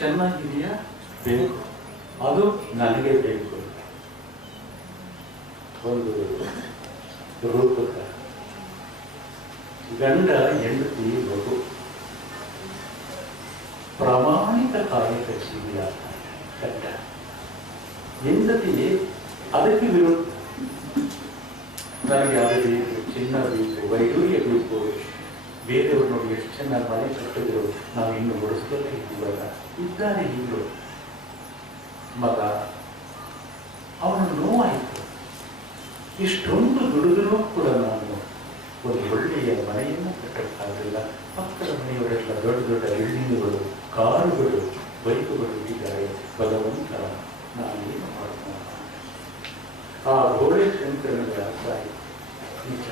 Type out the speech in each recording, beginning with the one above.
ಚೆನ್ನಾಗಿದೆಯಾ? ಬೇಕು. ಅದು ನನಗೆ ಬೇಕು. ಒಂದು ರೂಪಕ ಗಂಡ ಹೆಂಡತಿ ಮಗು ಪ್ರಾಮಾಣಿಕ ಕಾರ್ಯದರ್ಶಿಗಳ ಗಂಡ ಹೆಂಡತಿ ಅದಕ್ಕೆ ವಿರುದ್ಧ. ನನಗೆ ಅದು ಬೇಕು, ಚಿನ್ನ ಬೇಕು, ವೈಡೂರ್ಯ ಬೇಕು. ಬೇರೆಯವ್ರು ನೋಡಿ ಎಷ್ಟು ಚೆನ್ನಾಗಿ ಮನೆ ಕಟ್ಟಿದ್ರು, ನಾವು ಇನ್ನು ಓಡಿಸ್ಕೊಳ್ತಾ ಇದ್ದೀವಲ್ಲ. ಇದ್ದಾನೆ ಈಗಲೂ ಮಗ, ಅವನು ನೋವಾಯಿತು. ಇಷ್ಟೊಂದು ದುಡಿದ್ರೂ ಕೂಡ ನಾನು ಒಂದು ಒಳ್ಳೆಯ ಮನೆಯನ್ನು ಕಟ್ಟಕ್ಕಾಗಲಿಲ್ಲ. ಪಕ್ಕದ ಮನೆಯವರೆಲ್ಲ ದೊಡ್ಡ ದೊಡ್ಡ ಬಿಲ್ಡಿಂಗ್ಗಳು, ಕಾರುಗಳು, ಬೈಕುಗಳು ಇದ್ದಾರೆ. ಭಗವಂತ ನಾನೇನು ಮಾಡ್ತಾನೆ? ಆ ಗೋಡೆ ಶಂಕರನಿಗೆ ಅರ್ಥ ಆಯಿತು. ನಿಜ,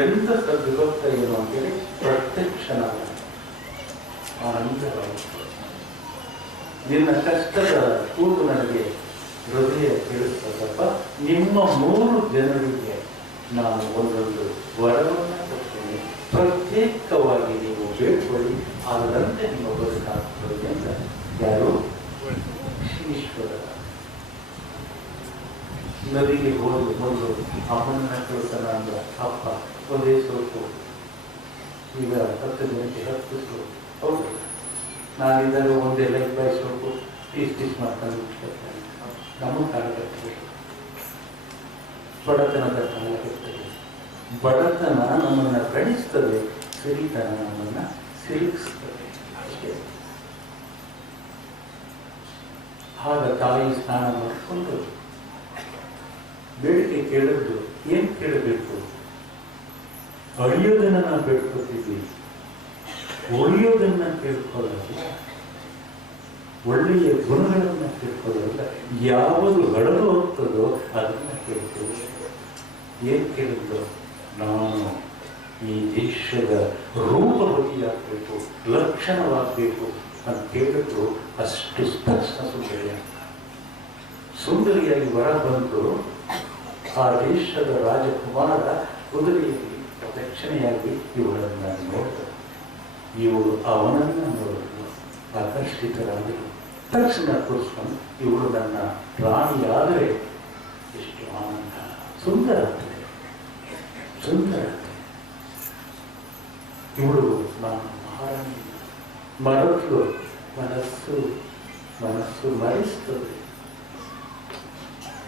ಎಂಥ ಸದ್ಭಕ್ತ ಏನು ಅಂತೇಳಿ ಪ್ರತ್ಯಕ್ಷನಾದ ಆನಂದವಾಯಿತು. ನಿನ್ನ ಕಷ್ಟದ ಕೂಗು ನನಗೆ ಹೃದಯ ಕೇಳಿಸ್ತದಪ್ಪ. ನಿಮ್ಮ 3 ಜನರಿಗೆ ನಾನು ಒಂದೊಂದು ವರವನ್ನು ಕೊಡ್ತೇನೆ, ಪ್ರತ್ಯೇಕವಾಗಿ ನೀವು ಬೇಡ್ಕೊಳ್ಳಿ, ಅದರಂತೆ ನಿಮ್ಮ ಬದುಕಾಗ್ತದೆ ಅಂತ. ಯಾರು? ಈಶ್ವರ. ನದಿಗೆ ಹೋಗಿ ಒಂದು ಅಮ್ಮನ ಕಳಿಸೋಣ ಅಂದ್ರ ಅಪ್ಪ ಒಂದೇ ಸೋಪು, ಈಗ 10 ಜನಕ್ಕೆ 10 ಸೋಪು. ಹೌದು, ನಾನಿದ್ದಾಗ ಒಂದೇ ಲೈಫ್ ಬಾಯ್ ಸೋಪು ಟೀಸ್ ಮಾಡ್ಕೊಂಡು ನಮಗೆ ಕಾಲಕರ್ತದೆ. ಬಡತನದ ಕಾಲಕರ್ತದೆ. ಬಡತನ ನಮ್ಮನ್ನು ಕಳಿಸ್ತದೆ, ಸಿರಿತನ ನಮ್ಮನ್ನು ಸಿಲುಕಿಸ್ತದೆ. ಅಷ್ಟೇ. ಆಗ ತಾಯಿ ಸ್ನಾನ ಮಾಡಿಕೊಂಡು ಬೇಡಿಕೆ ಕೇಳಿದ್ದು ಏನ್ ಕೇಳಬೇಕು? ಅಳಿಯೋದನ್ನ ನಾವು ಬೇಡ್ಕೊತೀವಿ, ಉಳಿಯೋದನ್ನ ಕೇಳ್ಕೊಳ್ಳೋದು, ಒಳ್ಳೆಯ ಗುಣಗಳನ್ನ ಕೇಳ್ಕೊಳ್ಳೋಲ್ಲ. ಯಾವುದು ಹಳದು ಹೋಗ್ತದೋ ಅದನ್ನ ಕೇಳ್ತೀವಿ. ಏನ್ ಕೇಳಿದ್ರು? ನಾನು ಈ ದೇಶದ ರೂಪವತಿಯಾಗಬೇಕು, ಲಕ್ಷಣವಾಗಬೇಕು ಅಂತ ಕೇಳಿದ್ರು. ಅಷ್ಟು ಸ್ಪಷ್ಟ ಸುಂದರಿಯಾಗಿ ಹೊರ ಬಂದು ಆ ದೇಶದ ರಾಜಕುಮಾರ ಕುದುರೆಯಲ್ಲಿ ಪ್ರದಕ್ಷಿಣೆಯಾಗಿ ಇವಳನ್ನು ನೋಡಿದರು. ಇವಳು ಅವನನ್ನು ನೋಡಿದ್ರು, ಆಕರ್ಷಿತರಾದರು. ತಕ್ಷಣ ಕೂರಿಸ್ಕೊಂಡು ಇವಳು ನನ್ನ ರಾಣಿಯಾದರೆ ಎಷ್ಟು ಆನಂದ! ಸುಂದರತೆ, ಸುಂದರತೆ. ಇವಳು ನಾನು ಮಹಾರಾಣಿ. ಮನಸ್ಸು ಮನಸ್ಸು ಮನಸ್ಸು ಮರೆಸ್ತದೆ.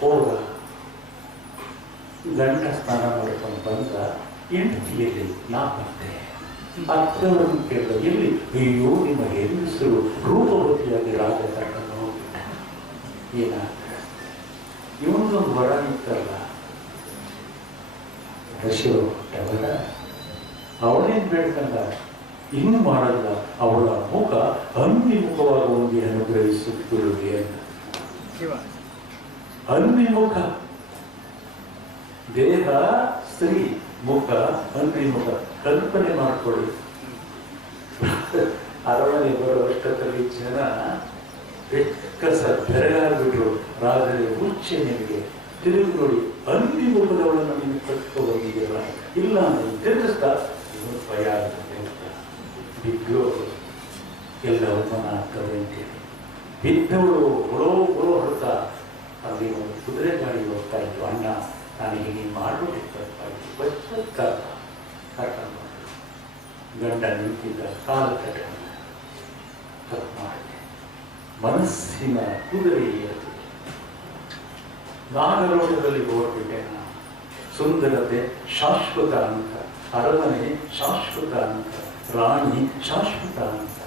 ಹೋಗ ಗಂಡ ಸ್ನಾನ ಮಾಡ್ಕೊಂಡು ಬಂದ. ಹೆಂಡತಿಯಲ್ಲಿ ನಾ ಬಂದೆ. ಅರ್ಥವನ್ನು ಕೇಳಿದ. ಎಲ್ಲಿ? ಅಯ್ಯೋ, ನಿಮ್ಮ ಹೆಂಗಸರು ರೂಪವತಿಯಾಗಿ ರಾಜ ಕರ್ಕೊಂಡು ಹೋಗಿದ್ದ. ಏನಾಗ್ತದೆ? ಇವನೊಂದು ವರ ಇತ್ತಲ್ಲ, ರಶಿವರ. ಅವಳೇನು ಬೇಡ್ಕಂಡ ಇನ್ನು ಮಾಡಲ್ಲ. ಅವಳ ಮುಖ ಅನ್ವಿಮುಖವಾಗುವಂತೆ ಅನುಗ್ರಹಿಸುತ್ತಿರುವೆ ಅಂತ. ಅನ್ವಿಮುಖ ದೇಹ ಸ್ತ್ರೀ, ಮುಖ ಅನ್ವಿಮುಖ. ಕಲ್ಪನೆ ಮಾಡಿಕೊಳ್ಳಿ. ಅರಮನೆ ಬರುವಷ್ಟರಲ್ಲಿ ಜನ ಬೆಕ್ಕಸ ಬೆರಗಾಗ್ಬಿಟ್ರು. ರಾಜರೇ ಹುಚ್ಚೆ ನಿಮಗೆ, ತಿರುಗಿ ನೋಡಿ, ಅನ್ವಿಮುಖದವಳನ್ನು ನೀವು ಕಟ್ಕೊ ಬಂದಿದ್ದೀರಲ್ಲ, ಇಲ್ಲ ನೀವು ತಿರುಗಿಸ್ತಾ ಇವತ್ತು ಭಯ ಆಗುತ್ತೆ ಅಂತ ಬಿದ್ದು ಎಲ್ಲ ಅವಮಾನ ಆಗ್ತದೆ ಅಂತೇಳಿ ಬಿದ್ದವಳು ಹೊಡೋ ಹೊಡ್ತಾ ಅಲ್ಲಿ ಒಂದು ಕುದುರೆ ಗಾಡಿ ಹೋಗ್ತಾ ಇತ್ತು. ಅಣ್ಣ, ನನಗೆ ನೀನು ಮಾಡ್ಬಿಟ್ಟಿತ್ತು ಕರ್ಕೊಂಡು ಗಂಡ ನಿಂತಿದ್ದ, ಕಾಲ ಕಟ್ಟ ತಪ್ಪು ಮಾಡಿದೆ. ಮನಸ್ಸಿನ ಕುದುರೆ ನಾಗಲೋಕದಲ್ಲಿ ಹೊರಟಿದೆ. ಸುಂದರತೆ ಶಾಶ್ವತ ಅಂತ, ಅರಮನೆ ಶಾಶ್ವತ ಅಂತ, ರಾಣಿ ಶಾಶ್ವತ ಅಂತ.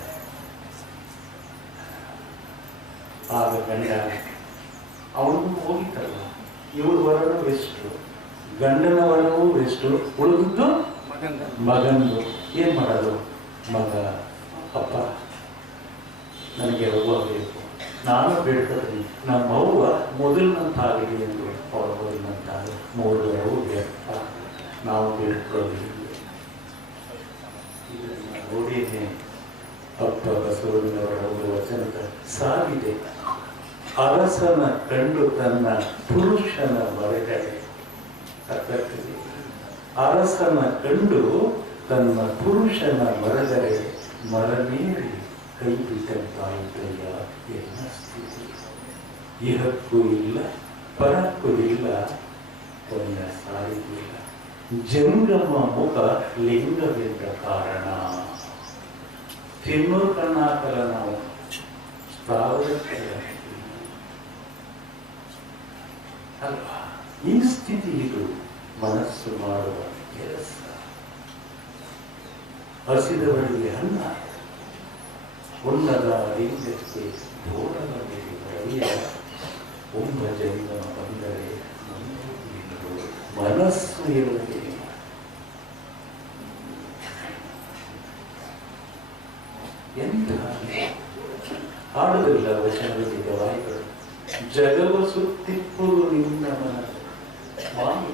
ಆಗ ಗಂಡ ಅವನು ಹೋಗಿತ್ತಲ್ಲ, ಇವಳ ವರನೂ ವೆಸ್ಟು, ಗಂಡನ ವರನೂ ವೆಸ್ಟು, ಉಳಿದಿದ್ದು ಮಗಂದು. ಏನ್ ಮಾಡೋದು? ಮಗ, ಅಪ್ಪ ನನಗೆ ಅವ್ವ ಬೇಕು, ನಾನು ಬೇಡ್ಕೊತೀನಿ. ನಮ್ಮ ಅವ್ವ ಮೊದಲಿನಂತಾಗಲಿ ಎಂದು ಅವಳ ಮೊದಲಿನಂತಾಗ ಮೂರು ವ್ಯರ್ಥ, ನಾವು ಬೇಡ್ಕೊಳ್ಳೋದಿಲ್ಲ. ಇದನ್ನು ನೋಡಿಯೇ ಅಪ್ಪ ಬಸವಣ್ಣವರ ಒಂದು ವಚನದ ಸಾಗಿದೆ. ಅರಸನ ಕಂಡು ತನ್ನ ಪುರುಷನ ಮರೆಗಡೆ. ಅರಸನ ಕಂಡು ತನ್ನ ಪುರುಷನ ಮರೆಗಡೆ ಮರಮೇರಿ ಕೈ ಬಿಟ್ಟಂತಾಯಿತಯ್ಯ ಎನ್ನ ಸ್ಥಿತಿ. ಇಹಕ್ಕೂ ಇಲ್ಲ ಪರಕ್ಕೂ ಇಲ್ಲ, ಕೊನೆಯ ಸಾರಿಗಿಲ್ಲ. ಜಂಗಮ ಮುಖ ಲಿಂಗವೆಂದ ಕಾರಣ. ತಿನ್ನೋ ಕಣ್ಣಾಕಲ ನಾವು ಅಲ್ವಾ? ಈ ಸ್ಥಿತಿ ಇದು ಮನಸ್ಸು ಮಾಡುವ ಕೆಲಸ. ಹಸಿದವಳಿಗೆ ಅನ್ನ, ಉನ್ನದ ಲಿಂಗಕ್ಕೆ ಬೋಳನ ಮೇಲೆ ಒಬ್ಬ ಜಂಗಮ ಬಂದರೆ ಮನಸ್ಸು ಇರುವುದೇ. ಎಂತ ಹಾಡುವುದಿಲ್ಲ ವಚನದ ವಾಯುಗಳು. ಜಗವ ಸುತ್ತಿಪ್ಪುದು ನಿನ್ನ ಮಾಯೆ.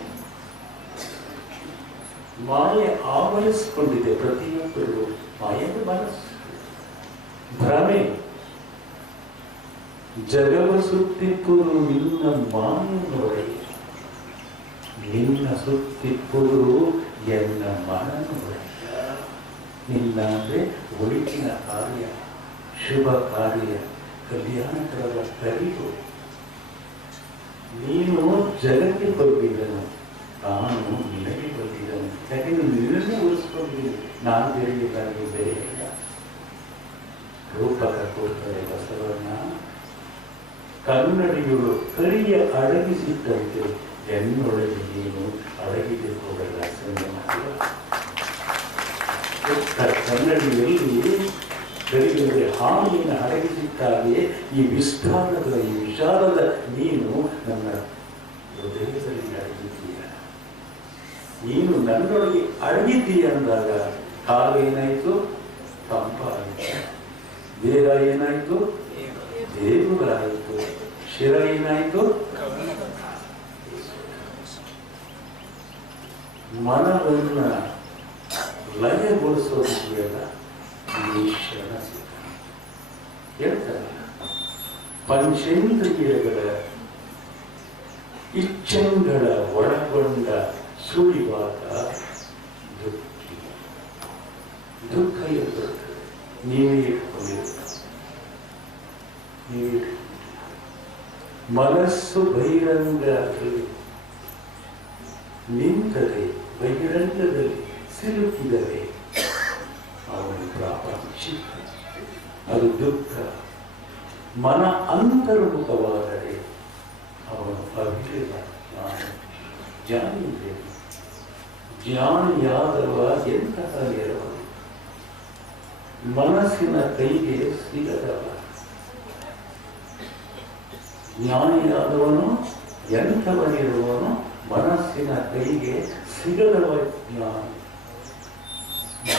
ಮಾಯೆ ಆವರಿಸಿಕೊಂಡಿದೆ ಪ್ರತಿಯೊಬ್ಬರು. ಮಾಯದ ಮನಸ್ಸು ಭ್ರಮೆ. ಜಗವ ಸುತ್ತಿಪ್ಪುದು ನಿನ್ನ ಮಾಯನೊಡೆ, ನಿನ್ನ ಸುತ್ತಿಪ್ಪುದು ಎನ್ನ ಮನನೊಡೆ. ನಿನ್ನ ಅಂದರೆ ಒಳಿತಿನ ಕಾರ್ಯ, ಶುಭ ಕಾರ್ಯ, ಕಲ್ಯಾಣಕರ ಕರಿವು. ನೀನು ಜಗಕ್ಕೆ ಬರುತ್ತಿದ್ದನು, ನಾನು ನಿನಗೆ ಬಂದಿದ್ದನು. ಯಾಕೆಂದ್ರೆ ನಿನ್ನನ್ನೇ ಉಳಿಸ್ಕೊಂಡಿದ್ದೀನಿ, ನಾನು ಬೇರೆಯಾಗಿ ಬೇರೆ ಇಲ್ಲ. ರೂಪಕ ಕೊಡ್ತಾರೆ ಬಸವಣ್ಣ. ಕನ್ನಡಿಗಳು ಕರಿಯ ಅಡಗಿಸಿದ್ದಂತೆ ಎನ್ನೊಳಗೆ ನೀನು ಅಡಗಿದೆ ಹೋಗಲ್ಲ. ಕನ್ನಡಿಯಲ್ಲಿ ಕರಿಗಳಿಗೆ ಹಾನಿಯನ್ನು ಅಡಗಿಸಿದ್ದಾಗೆ ಈ ವಿಸ್ತಾರದ, ಈ ವಿಶಾಲದ ನೀನು ನನ್ನ ಹೃದಯದಲ್ಲಿ ಅಡಗಿದ್ದೀಯ. ನೀನು ನನ್ನೊಳಗೆ ಅಡಗಿದ್ದೀಯ ಅಂದಾಗ ಕಾಲ ಏನಾಯಿತು? ತಂಪಾಯಿತು. ದೇಹ ಏನಾಯಿತು? ದೇವರಾಯಿತು. ಶಿರ ಏನಾಯಿತು? ಮನವನ್ನು ಲಯಗೊಳಿಸೋದಿದೆಯಲ್ಲ, ಈಶ್ವರ ಹೇಳ್ತಾರೆ. ಪಂಚೇಂದ್ರಿಯಗಳ ಇಚ್ಛೆಗಳ ಒಳಗೊಂಡ ಸುಳಿವಾದ ದುಃಖ ಇರ್ತದೆ. ನೀವೇ ಇಟ್ಕೊಂಡಿರ್ತ. ಮನಸ್ಸು ಬಹಿರಂಗದಲ್ಲಿ ನಿಂತರೆ, ಬಹಿರಂಗದಲ್ಲಿ ಸಿಲುಕಿದರೆ ಅವನು ಪ್ರಾಪಂಚಿಕ, ಅದು ದುಃಖ. ಮನ ಅಂತರ್ಮುಖವಾದರೆ ಅವನು ಅಭಿಲೇಖ ಜ್ಞಾನಿ. ಜ್ಞಾನಿಯಾದವ ಎಂತಹ ನೆರವು? ಮನಸ್ಸಿನ ಕೈಗೆ ಸಿಗದವ. ಜ್ಞಾನಿಯಾದವನು ಎಂಥವನಿರುವವನು? ಮನಸ್ಸಿನ ಕೈಗೆ ಸಿಗದವ ಜ್ಞಾನಿ.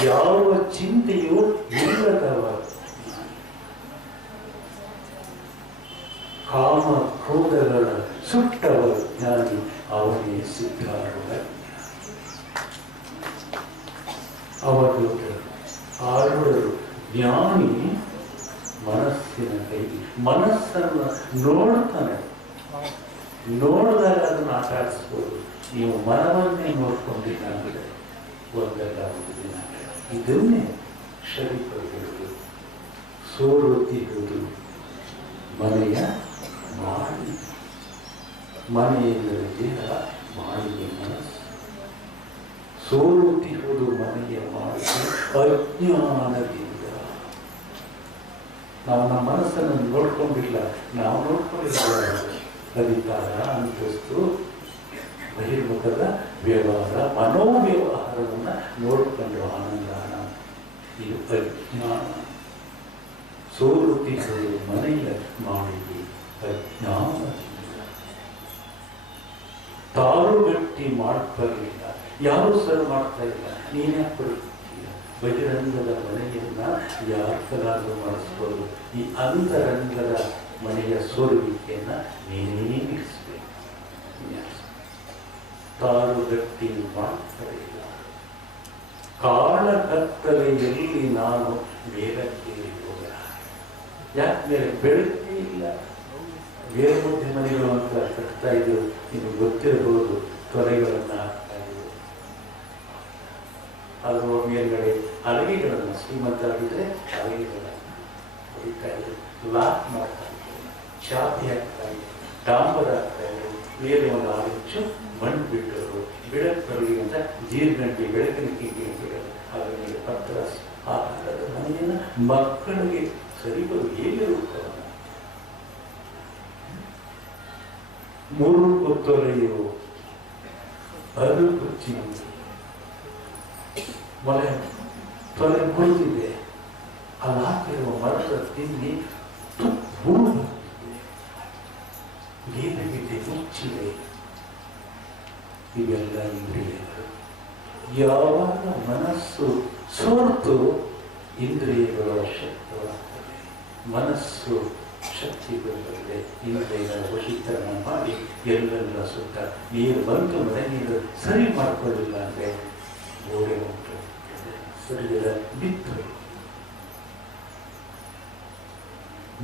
ಯಾವ ಚಿಂತೆಯೂ ಇಲ್ಲದವ. ಕಾಮ ಕ್ರೋಧಗಳ ಸುಟ್ಟವ ಜ್ಞಾನಿ, ಅವನೇ ಸಿದ್ಧಾರೂಢ. ಅವಧೂತರು, ಆರೂಢರು. ಜ್ಞಾನಿ ಮನಸ್ಸಿನ ಕೈಗೆ, ಮನಸ್ಸನ್ನು ನೋಡ್ತಾನೆ. ನೋಡಿದಾಗ ಅದನ್ನು ಆಟ ಆಡಿಸ್ಬೋದು. ನೀವು ಮನವನ್ನೇ ನೋಡ್ಕೊಂಡಿಲ್ಲ ಅಂದರೆ ಒಂದಲ್ಲಾಗುವುದಿಲ್ಲ. ಇದನ್ನೇ ಶರೀರಗಳು ಸೋರುತ್ತಿರುವುದು ಮನೆಯ ಮಾಡಿ. ಮನೆಯೆಂದರೆ ದೇಹ, ಮಾಡಿಗೆ ಮನಸ್ಸು. ಸೋರುತ್ತಿರುವುದು ಮನೆಯ ಮಾಡಿ ಅಜ್ಞಾನದಿಂದ. ನಾವು ನಮ್ಮ ಮನಸ್ಸನ್ನು ನೋಡ್ಕೊಂಡಿಲ್ಲ. ನಾವು ನೋಡ್ಕೊಂಡಿಲ್ಲ ಅಧಿಕಾರ, ಅಂತಸ್ತು, ಬಹಿರ್ಮುಖದ ವ್ಯವಹಾರ, ಮನೋವ್ಯವಹಾರವನ್ನು ನೋಡಿಕೊಂಡು ಆನಂದಾನ. ಇದು ಅಜ್ಞಾನ. ಸೋರುತ್ತಿರುವುದು ಮನೆಯ ಮಾಡಿಗೆ ಅಜ್ಞಾನದಿಂದ. ತಾರುಗಟ್ಟಿ ಮಾಡ್ತಿರಲಿಲ್ಲ, ಯಾರೂ ಸರ್ ಮಾಡ್ತಾ ಇಲ್ಲ. ನೀನೇ ಕೊಡುತ್ತೀಯ. ಬಹಿರಂಗದ ಮನೆಯನ್ನ ಯಾರು ಮಾಡಿಸ್ಬೋದು? ಈ ಅಂತರಂಗದ ಮನೆಯ ಸೋರುವಿಕೆಯನ್ನ ನೀನೇ ನಿಲ್ಲಿಸಬೇಕು. ತಾರುಗಟ್ಟಿ ಮಾಡ್ತಾ ಇಲ್ಲ. ಕಾಳಕತ್ತಲೆಯಲ್ಲಿ ನಾನು ಮೇಲಕ್ಕೇರಿ ಹೋಗ. ಯಾಕೆ ಮೇಲೆ ಬೆಳಕೇ ಇಲ್ಲ? ಬೇರೆ ಮಧ್ಯೆ ಮನೆಗಳು ಅಂತ ಕಟ್ತಾ ಇದ್ರು. ನಿಮಗೆ ಗೊತ್ತಿರಬಹುದು, ತೊರೆಗಳನ್ನು ಹಾಕ್ತಾ ಇದ್ರು. ಅದು ಮೇಲ್ಗಡೆ ಹಲಗೆಗಳನ್ನು, ಶ್ರೀಮಂತ ಆಗಿದ್ರೆ ಹಲಗೆಗಳನ್ನು, ಹೊಡಿತಾ ಇದ್ರು, ಲಾಕ್ ಮಾಡ್ತಾ ಇದ್ರು, ಚಾಪಿ ಹಾಕ್ತಾ ಇದ್ರು, ಡಾಂಬರ್ ಹಾಕ್ತಾ ಇದ್ರು, ಮೇಲೆ ಒಂದು 6 ಇಂಚು ಮಣ್ಣು ಬಿಟ್ಟರು. ಬೆಳಕು ಬರಲಿ ಅಂತ ಜೀರ್ಗಂಟೆ ಬೆಳಕಿನ ಕಿಂಡಿ ಬಿಡೋದು. ಹಾಗಾಗಿ ಪತ್ರ ಆಕಾರದ ಮನೆಯನ್ನು ಮಕ್ಕಳಿಗೆ ಸರಿಗಳು ಹೇಗೆ ರೂಪವನ್ನು 3 ತೊಲೆಯು ಅದು ಕುಚ್ಚಿ ಮೊಲೆ ತೊಲೆ ಮುರಿದಿದೆ. ಅಲ್ಲಿ ಹಾಕಿರುವ ಮರದ ತಿಂಡಿ ಬೂದು ಗೀತೆ ಮುಚ್ಚಿದೆ. ಇವೆಲ್ಲ ಇಂದ್ರಿಯಗಳು. ಯಾವಾಗ ಮನಸ್ಸು ಸೋರ್ತು ಇಂದ್ರಿಯಗಳು ಅಶಕ್ತವಾಗ್ತವೆ. ಮನಸ್ಸು ಶಕ್ತಿ ಬರುತ್ತದೆ. ಇಂದ್ರಿಯಗಳ ವಶೀಕರಣ ಮಾಡಿ ಎಲ್ಲೆಲ್ಲ ಸುತ್ತ ನೀರು ಬಂತು, ಮನೆ ನೀರು ಸರಿ ಮಾಡಿಕೊಳ್ಳಿಲ್ಲ ಅಂದರೆ ಗೋಡೆ ಉಂಟು ಸರಿಯದ ಬಿತ್ತು.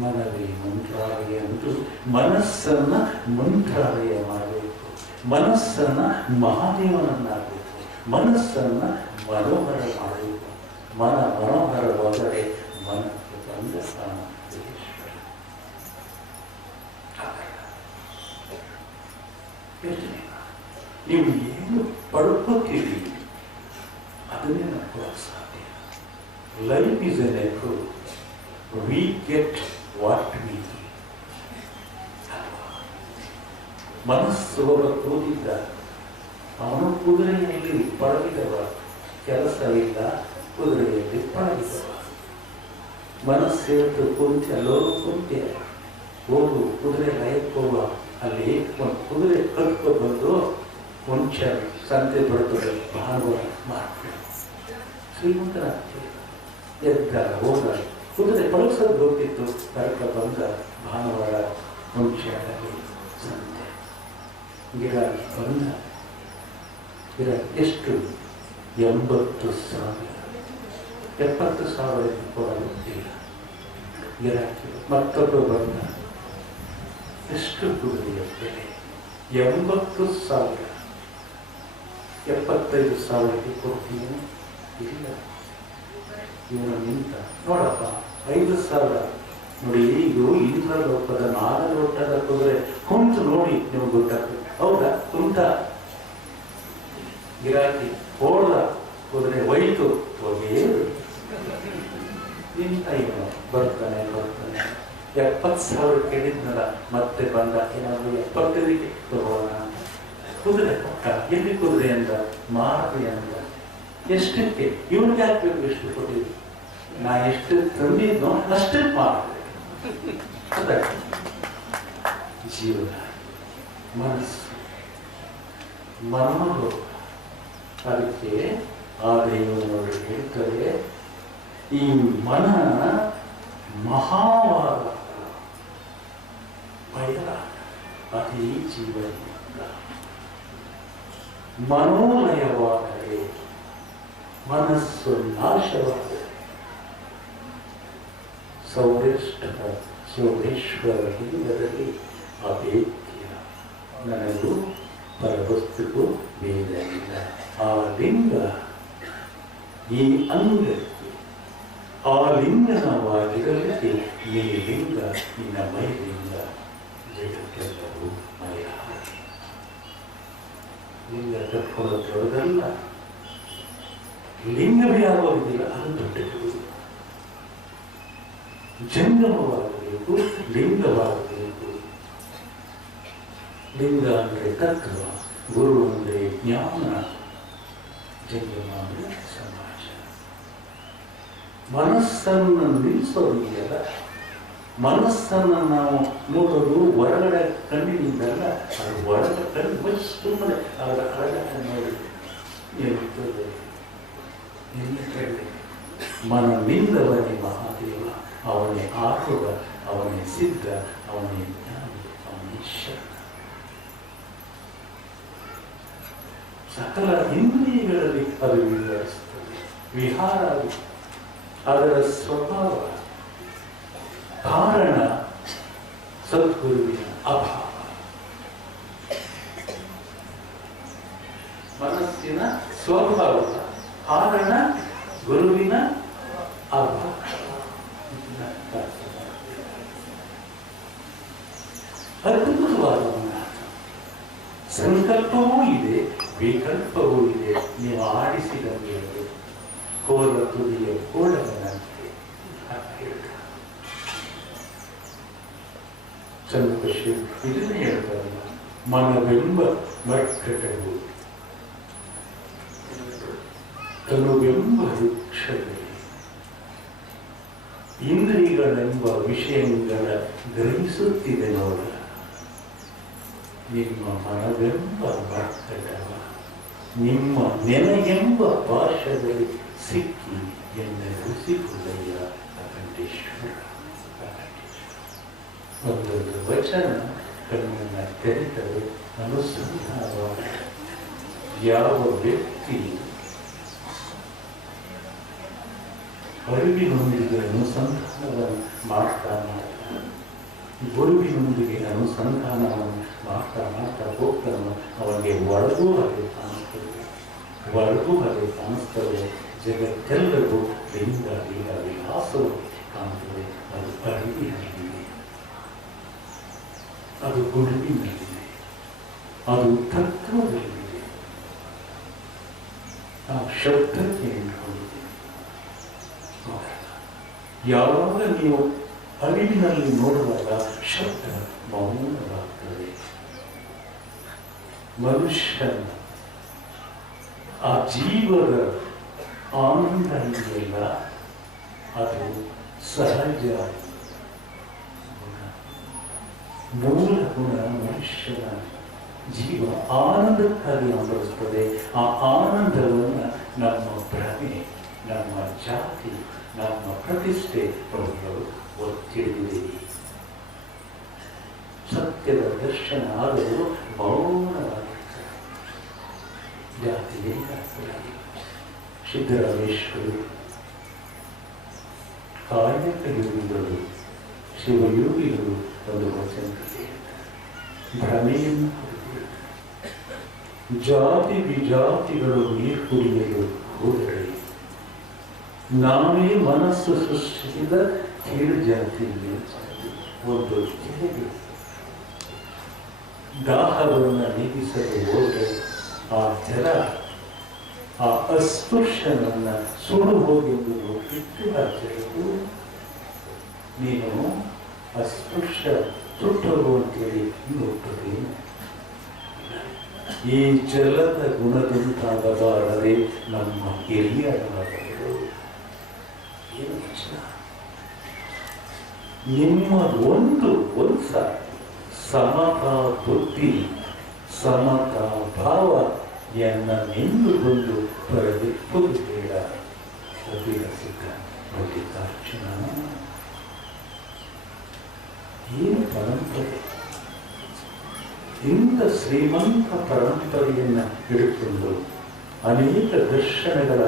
ಮನವೇ ಮಂತ್ರಾಲಯ ಅಂಟು ಮನಸ್ಸನ್ನ ಮಂತ್ರಾಲಯ ಮಾಡಬೇಕು. ಮನಸ್ಸನ್ನ ಮಹಾದೇವನನ್ನಾಗಬೇಕು. ಮನಸ್ಸನ್ನ ಮನೋಹರ ಮಾಡಬೇಕು. ಮನ ಮನೋಹರವಾದರೆ ಮನಕ್ಕೆ ಬಂದ ಸ್ಥಾನ ಯೋಚನೆ. ನೀವು ಏನು ಪಡ್ಕೋತೀರಿ ಅದನ್ನೇ ನಂಬೋಕೆ ಸಾಧ್ಯ. Life is an echo. We get what we. ಮನಸ್ಸು ಒಬ್ಬ ಕೂದಿದ್ದ, ಅವನು ಕುದುರೆಯಲ್ಲಿ ಪಳಗಿದವ. ಕೆಲಸ ಇಲ್ಲ, ಕುದುರೆಯಲ್ಲಿ ಪಳಗಿದವ. ಮನಸ್ಸು ಕುಂತೆ ಅಲ್ಲೋ ಕುಂತೆ ಹೋಗು ಕುದುರೆ ಲಯಕ್ಕುವ. ಅಲ್ಲಿ ಒಂದು ಕುದುರೆ ಕಟ್ಕೊ ಬಂದು ಮುಂಚ ಸಂತೆ ಬರ್ತದೆ, ಭಾನುವಾರ ಮಾಡ್ತೀವಿ. ಶ್ರೀಮಂತರಾಗ್ತೀವಿ. ಎದ್ದ ಹೋದ ಕುದುರೆ ಬಳಸೋದು ಗೊತ್ತಿತ್ತು. ಕರ್ಕ ಬಂದ ಭಾನುವಾರ ಮುಂಚೆಯಾಗಿ ಸಂತೆ ಗಿರಾಕಿ ಬಂದ. ಗಿರಾಕಿ ಎಷ್ಟು? 80,000. 70,000 ಕೊಡಲು ಗೊತ್ತಿಲ್ಲ ಗಿರಾಕಿ. ಮತ್ತೊಬ್ಬ ಬಂದ. ಎಷ್ಟು ಕುದುರೆಯ ಬೆಲೆ? 80,000. 75,000 ಕೊಡ್ತೀನಿ. ಇಲ್ಲ. ಇವನು ನಿಂತ. ನೋಡಪ್ಪ 5,000 ನೋಡಿ. ಇದು ಇಂದ್ರಲೋಕದ ನಾಗಲೋಕದ ಕುದುರೆ. ಕುಂತು ನೋಡಿ ನಿಮ್ಗೆ ಗೊತ್ತಾಗ್ತದೆ. ಹೌದಾ? ಕುಂತ. ಗಿರಾಕಿ ಹೋದ. ಕುದುರೆ ಒಯ್ತು. ಹೋಗೇ ನಿಂತ. ಇವನು ಬರ್ತಾನೆ. 70,000 ಕೇಳಿದ್ನಲ್ಲ, ಮತ್ತೆ ಬಂದ. ಏನಾದ್ರು 75ಕ್ಕೆ ತಗೋಣ. ಕುದುರೆ ಕೊಟ್ಟ. ಎಲ್ಲಿ ಕುದುರೆ ಅಂದ? ಮಾರದೆ ಅಂದ. ಎಷ್ಟಕ್ಕೆ? ಇವನಿಗೆ ಹಾಕ್ಬೇಕು. ಎಷ್ಟು ಕೊಟ್ಟಿದ್ವಿ? ನಾ ಎಷ್ಟು ತಂದಿದ್ನೋ ಅಷ್ಟೇ ಮಾಡಿದೆ. ಜೀವನ ಮನಸ್ಸು ಮನೋರು. ಅದಕ್ಕೆ ಆ ದೇವರು ಹೇಳ್ತಾರೆ, ಈ ಮನ ಮಹಾವಾದ ಬಯಲ ಅದೇ ಜೀವನ. ಮನೋಲಯವಾದರೆ ಮನಸ್ಸು ನಾಶವಾದರೆ ಸೌರೇಶ್ವರ ಲಿಂಗದಲ್ಲಿ ಅಭೇದ್ಯ. ನನಗೂ ಪರವಸ್ತುಗೂ ಭೇದ ಇಲ್ಲ. ಆ ಲಿಂಗ ಈ ಅಂಗಕ್ಕೆ ಆ ಲಿಂಗನವಾಗಿರಲಿಕ್ಕೆ ಈ ಲಿಂಗ ನಿನ್ನ ಮೈಲಿಂಗ ಜಗತ್ತೆಲ್ಲವೂ ಮಯ. ಲಿಂಗ ಕಟ್ಕೊಳ್ಳೋದು ದೊಡ್ಡದಲ್ಲ. ಲಿಂಗವೇ ಆಗೋದಿಲ್ಲ, ಅದು ದೊಡ್ಡದು. ಜಂಗಮವಾಗಬೇಕು, ಲಿಂಗವಾಗಬೇಕು. ಲಿಂಗ ಅಂದರೆ ತತ್ವ, ಗುರು ಅಂದರೆ ಜ್ಞಾನ, ಜಂಗಮ ಅಂದರೆ ಸಮಾಜ. ಮನಸ್ಸನ್ನು ನಿಲ್ಲಿಸೋದಿದೆಯಲ್ಲ, ಮನಸ್ಸನ್ನು ನಾವು ನೋಡೋದು ಹೊರಗಡೆ ಕಣ್ಣಿನಿಂದಲ್ಲ, ಅದು ಹೊರಗಡೆ ಕಣ್ಣು ಬಸ್ ಸುಮ್ಮನೆ ಅವರ ಹೊರಗಡೆ ನೋಡಿ ಇರುತ್ತದೆ. ಮನವಿಲ್ಲವನೇ ಮಹಾದೇವ. ಅವನೇ ಆರುಗ, ಅವನೇ ಸಿದ್ಧ, ಅವನೇ ಜ್ಞಾನಿ, ಅವನೇ ಶರಣ. ಸಕಲ ಇಂದ್ರಿಯಗಳಲ್ಲಿ ಅದು ವಿವರಿಸುತ್ತದೆ. ವಿಹಾರ ಅದರ ಸ್ವಭಾವ. ಕಾರಣ ಸದ್ಗುರುವಿನ ಅಭಾವ. ಮನಸ್ಸಿನ ಸ್ವಭಾವ, ಕಾರಣ ಗುರುವಿನ ಅಭಾವ. ಅದ್ಭುತವಾದ ಸಂಕಲ್ಪವೂ ಇದೆ, ವಿಕಲ್ಪವೂ ಇದೆ. ನೀವು ಆಡಿಸಿದಂಗೆ ಕೋಲ ತುದಿಯ ಕೋಡಗನಂತೆ ಚಂದ್ರಕೃಷಿ ಇದನ್ನೇ ಹೇಳ್ತಾರಲ್ಲ, ಮನವೆಂಬ ಮರ್ಕಟವು ತನುವೆಂಬ ವೃಕ್ಷದಲ್ಲಿ ಇಂದ್ರಿಯಗಳೆಂಬ ವಿಷಯಗಳ ಗ್ರಹಿಸುತ್ತಿದೆ ನೋಡ. ನಿಮ್ಮ ಮನವೆಂಬ ಮರ್ಕಟವ ನಿಮ್ಮ ನೆನೆಯೆಂಬ ಪಾಶದಲ್ಲಿ ಸಿಕ್ಕಿ ಎನ್ನೆಸಿಕೊಳ್ಳಯ್ಯ ಅಖಂಡೇಶ್ವರ. ಒಂದೊಂದು ವಚನ ಕಣ್ಣನ್ನು ತೆರೆದರೆ ಅನುಸಂಧಾನವಾದ ಯಾವ ವ್ಯಕ್ತಿ ಅರಿವಿನೊಂದಿಗೆ ಅನುಸಂಧಾನವನ್ನು ಮಾಡ್ತಾ ಗುರುವಿನೊಂದಿಗೆ ಅನುಸಂಧಾನವನ್ನು ಮಾಡ್ತಾ ಹೋಗ್ತಾನೋ ಅವನಿಗೆ ಒಳಗೂ ಹಾಗೆ ಕಾಣಿಸ್ತದೆ, ಹೊರಗೂ ಹಾಗೆ ಕಾಣಿಸ್ತದೆ. ಜಗತ್ತೆಲ್ಲರಿಗೂ ಲಿಂಗ ಲೀಲ ವಿಲಾಸವು ಕಾಣ್ತದೆ. ಅದು ಅರಿವಿನಲ್ಲಿದೆ, ಅದು ಗುರುವಿನಲ್ಲಿದೆ, ಅದು ತತ್ವದಲ್ಲಿದೆ, ಆ ಶಬ್ದಕ್ಕೆ ನಿಂತ್ಕೊಂಡಿದೆ. ಯಾವಾಗ ನೀವು ಅರಿವಿನಲ್ಲಿ ನೋಡುವಾಗ ಶಬ್ದ ಮೌನವಾಗ್ತದೆ. ಮನುಷ್ಯನ ಆ ಜೀವದ ಆನಂದ ಇದೆಯಲ್ಲ, ಅದು ಸಹಜ ಗುಣ, ಮೂಲ ಗುಣ. ಮನುಷ್ಯನ ಜೀವ ಆನಂದಕ್ಕಾಗಿ ಅನುಭವಿಸ್ತದೆ. ಆ ಆನಂದವನ್ನು ನಮ್ಮ ಭ್ರಮೆ, ನಮ್ಮ ಜಾತಿ, ನಮ್ಮ ಪ್ರತಿಷ್ಠೆ ಒತ್ತಿರುವುದೇ. ಸತ್ಯದ ದರ್ಶನ ಆದರೂ ಮೌನವಾಗಿರ್ತಾರೆ. ಜಾತಿಗೆ ಸಿದ್ದರಾಮೇಶ್ವರಿ ಕಾಯಕ ಯೋಗಿಗಳು, ಶಿವಯೋಗಿಗಳು ಒಂದು ವಚನ ಭ್ರಮೆಯನ್ನು ಜಾತಿ ವಿಜಾತಿಗಳು ನೀರು ಕುಡಿಯಲು ಹೋದರೆ ನಾವೇ ಮನಸ್ಸು ಸೃಷ್ಟಿಸಿದ ಕೀಳು ಜಾತಿಯಲ್ಲಿ ಒಂದು ಕೆರೆಗೆ ದಾಹವನ್ನು ನೀಗಿಸಲು ಹೋದರೆ ಆ ಜಲ ಆ ಅಸ್ಪೃಶ್ಯನನ್ನ ಸುಡು ಹೋಗೆಂಬುದು ಬಿಟ್ಟು ಹಾಕಿರುವುದು. ನೀನು ಅಸ್ಪೃಶ್ಯ ಸುಟ್ಟರು ಅಂತೇಳಿ ಹೋಗ್ತದೆ. ಈ ಜಲದ ಗುಣದಂತಾಗಬಾರದೆ ನಮ್ಮ ಹಿರಿಯರಾದರು. ನಿಮ್ಮ ಒಂದು ಸಮತಾ ಬುದ್ಧಿ, ಸಮತಾ ಭಾವ ನಿಂದುಕೊಂಡು ಪರದಿಪ್ಪುದು ಬೇಡ. ಅಭಿರಸಿಕ ಮಲ್ಲಿಕಾರ್ಜುನ ಏನು ಪರಂಪರೆ! ಇಂಥ ಶ್ರೀಮಂತ ಪರಂಪರೆಯನ್ನು ಹಿಡಿದುಕೊಂಡು ಅನೇಕ ದರ್ಶನಗಳ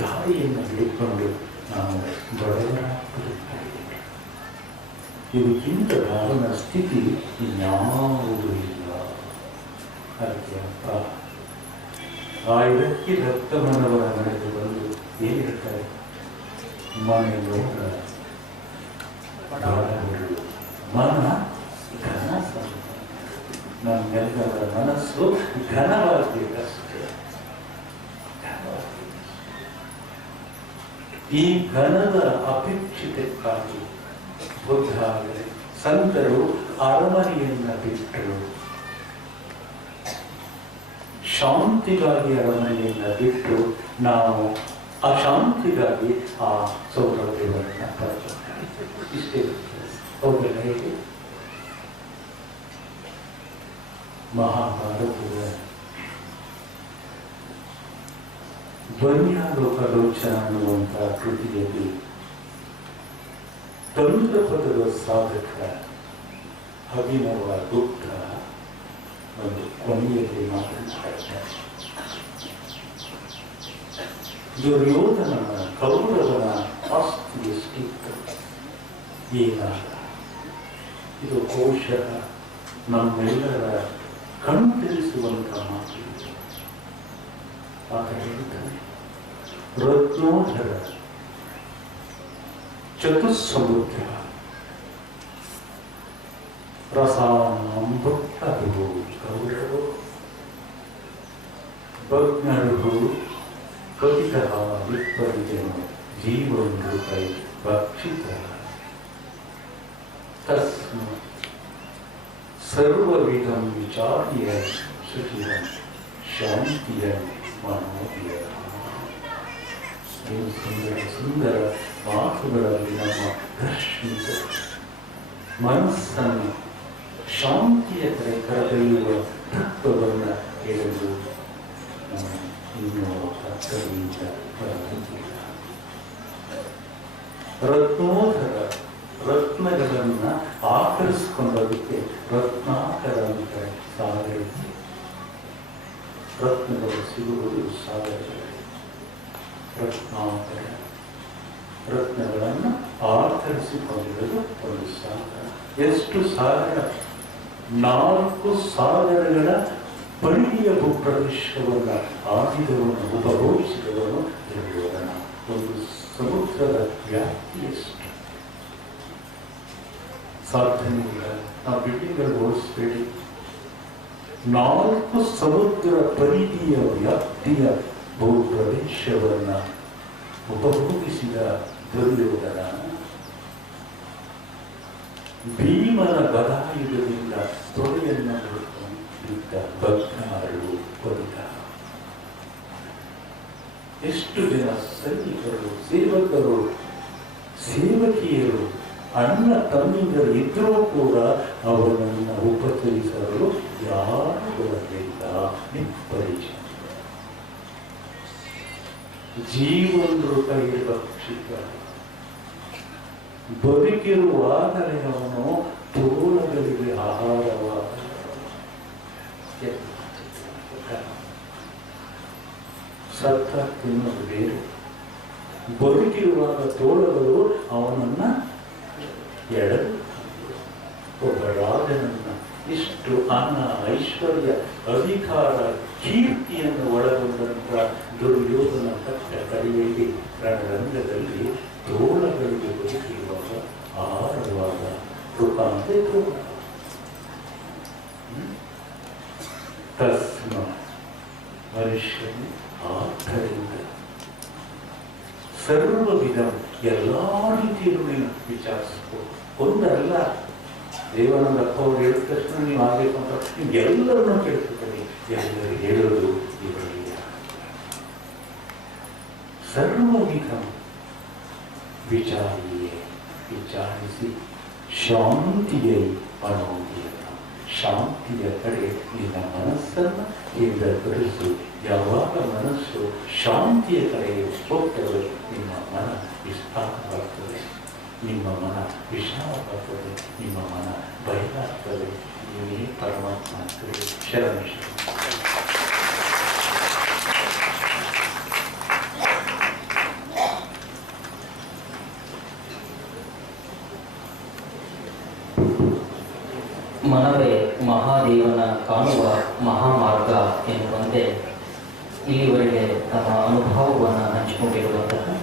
ದಾರಿಯನ್ನು ಹಿಡಿದುಕೊಂಡು ನಾವು ಬಡವರಾಗುತ್ತಿದ್ದೇವೆ. ಇದಕ್ಕಿಂತ ದಾರುಣ ಸ್ಥಿತಿ ಇನ್ಯಾವುದೂ ಇಲ್ಲ. ಅದಕ್ಕೆ ಅಪ್ಪ ಇದಕ್ಕೆ ದತ್ತಮನವರ ಮನೆಗೆ ಬಂದು ಏನು ಹೇಳ್ತಾರೆ? ಮನೆಯೋಗ ಮನ ಘನ, ನಮ್ಮೆಲ್ಲರ ಮನಸ್ಸು ಘನವಾಗಬೇಕಷ್ಟೇ. ಈ ಘನದ ಅಪೇಕ್ಷಿತಕ್ಕಾಗಿ ಬುದ್ಧ ಸಂತರು ಅರಮನೆಯನ್ನ ಬಿಟ್ಟರು. ಶಾಂತಿಗಾಗಿ ಅರಮನೆಯನ್ನ ಬಿಟ್ಟು ನಾವು ಅಶಾಂತಿಗಾಗಿ ಆ ಸೌಲಭ್ಯವನ್ನು ಪಡೆದ ಇಷ್ಟೇ. ಹೌದಲ್ಲ? ಹೇಗೆ ಮಹಾಭಾರತದ ಧ್ವನ್ಯಾಲೋಕಲೋಚನ ಅನ್ನುವಂತಹ ಕೃತಿಯಲ್ಲಿ ತಂತ್ರಪದದ ಸಾಧಕ ಅಭಿನವ ಗುಪ್ತ ಒಂದು ಕೊನೆಯಲ್ಲಿ ಮಾತನಾಡುತ್ತಾರೆ. ದುರ್ಯೋಧನನ ಕೌರವನ ಆಸ್ತಿ ಎಷ್ಟಿತ್ತು, ಏನಾಗ ಇದು ಬಹುಶಃ ನಮ್ಮೆಲ್ಲರ ಕಣ್ತರಿಸುವಂತಹ ಮಾತು. ಆತ ಹೇಳ್ತಾನೆ, ರತ್ನೋಧರ ಚತುಸ್ಸಮುದ್ರ ರಸಾನಾಂ ಭಗ್ನರು ಪತಿತಃ ವಿಪರೀತನು ಜೀವನೃಪೈ ಭಕ್ಷಿತ ತಸ್ಮ ಸರ್ವವಿಧಂ ವಿಚಾರ್ಯ ಸುಖಿಯಂ ಶಾಂತಿಯಂ ಮನೋದಿಯ. ಏನು ಸುಂದರ ಸುಂದರ ಮಾತುಗಳಲ್ಲಿ ನಮ್ಮ ದರ್ಶನಿತ ಮನಸ್ಸನ್ನು ಶಾಂತಿಯ ಕಡೆ ಕರೆದೊಯ್ಯುವ ತತ್ವವನ್ನು ಹೇಳಲು ಇನ್ನೂ ತತ್ವದಿಂದ ಬರಲಿಲ್ಲ. ರತ್ನೋಧರ ರತ್ನಗಳನ್ನು ಆಕರಿಸಿಕೊಂಡದಕ್ಕೆ ರತ್ನಾಕರ ಅಂತ ಸಾಗರ. ರತ್ನಗಳು ಸಿಗುವುದು ಸಾಗರಗಳು. ರತ್ನಾಕರ ರತ್ನಗಳನ್ನು ಆಕರಿಸಿಕೊಂಡಿರುವುದು ಒಂದು ಸಾಗರ. ಎಷ್ಟು ಸಾಗರ? 4 ಸಾಗರಗಳ ಬಳಿಯ ಭೂಪ್ರದೇಶವನ್ನು ಆದಿದವನು ಉಪಭೋಗಿಸಿದವನು ದುರ್ಯೋಧನ. ಒಂದು ಸಮುದ್ರದ ವ್ಯಾಪ್ತಿಯಷ್ಟು ಸಾಧನೆ ಇಲ್ಲ. ನಾವು ಬಿಲ್ಡಿಂಗ್ಗಳು ಓಡಿಸ್ಬೇಡಿ. 4 ಸಮುದ್ರ ಪರಿಧಿಯ ವ್ಯಾಪ್ತಿಯ ಭೂಪ್ರದೇಶವನ್ನು ಉಪಭೋಗಿಸಿದ ದುರ್ಯೋಧನ ಭೀಮನ ಗದಾಯುಧದಿಂದ ತೊಡೆಯನ್ನು ಬಿದ್ದ ಭಗ್ನಾರು ಪತಿತ. ಎಷ್ಟು ಜನ ಸೈನಿಕರು, ಸೇವಕರು, ಸೇವಕಿಯರು, ಅಣ್ಣ ತಮ್ಮಿಂದರು ಇದ್ರೂ ಕೂಡ ಅವನನ್ನು ಉಪಚರಿಸಲು ಯಾರು ಬರಲಿಲ್ಲ. ನಿಪ್ಪರಿಚ ಜೀವನೃಪೈ ಭಕ್ಷಿತ. ಬದುಕಿರುವಾಗಲೇ ಅವನು ತೋಳಗಳಿಗೆ ಆಹಾರವಾದ. ಸತ್ತ ತಿನ್ನೋದು ಬೇರೆ. ಬದುಕಿರುವಾಗ ತೋಳಗಳು ಅವನನ್ನ ಎಳೆದು ಒಬ್ಬ ರಾಜನನ್ನ ಇಷ್ಟು ಅನ್ನ, ಐಶ್ವರ್ಯ, ಅಧಿಕಾರ, ಕೀರ್ತಿಯನ್ನು ಒಳಗೊಂಡಂತ ದುರ್ಯೋಧನ ಕಟ್ಟ ಕಡಿಯಲ್ಲಿ ರಣರಂಗದಲ್ಲಿ ತೋಳಗಳಿಗೆ ಬದುಕಿರುವಾಗ ಆಹಾರವಾದ ರೂಪಾಂತೆ ತೋಳ. ತಸ್ಮ ಮನುಷ್ಯನು ಆದ್ದರಿಂದ ಸರ್ವವಿಧ ಎಲ್ಲ ರೀತಿಯಲ್ಲೂ ನೀನು ವಿಚಾರಿಸ್ಕೋ. ಒಂದಲ್ಲ, ದೇವಾನಂದಪ್ಪ ಅವರು ಹೇಳಿದ ತಕ್ಷಣ ನೀವು ಆಗಬೇಕು ಅಂತ ನಿಮ್ಗೆಲ್ಲರನ್ನೂ ಕೇಳ್ತಿರ್ತಾರೆ. ಎಲ್ಲರೂ ಹೇಳೋದು ಇವರಿಗೆ ಸರ್ವವಿಧ ವಿಚಾರಿಯೇ ವಿಚಾರಿಸಿ ಶಾಂತಿಯೇ ಮನೋದಿಯ. ಶಾಂತಿಯ ಕಡೆ ನಿನ್ನ ಮನಸ್ಸನ್ನು ಕೇಂದ್ರೀಕರಿಸು. ಯಾವಾಗ ಮನಸ್ಸು ಶಾಂತಿಯ ಕಡೆಗೆ ಹೋಗ್ತದೆ ನಿಮ್ಮ ಮನ ವಿಸ್ತಾರವಾಗ್ತದೆ, ನಿಮ್ಮ ಮನ ವಿಶಾಲವಾಗ್ತದೆ, ನಿಮ್ಮ ಮನ ಬಯಲಾಗ್ತದೆ. ನೀವೇ ಪರಮಾತ್ಮ ಆಗ್ತದೆ. ಶರಣ ಮನವೇ ಮಹಾದೇವನ ಕಾಣುವ ಮಹಾಮಾರ್ಗ ಎನ್ನುವಂತೆ ಇಲ್ಲಿವರೆಗೆ ತಮ್ಮ ಅನುಭವವನ್ನು ಹಂಚಿಕೊಂಡಿರುವಂತಹ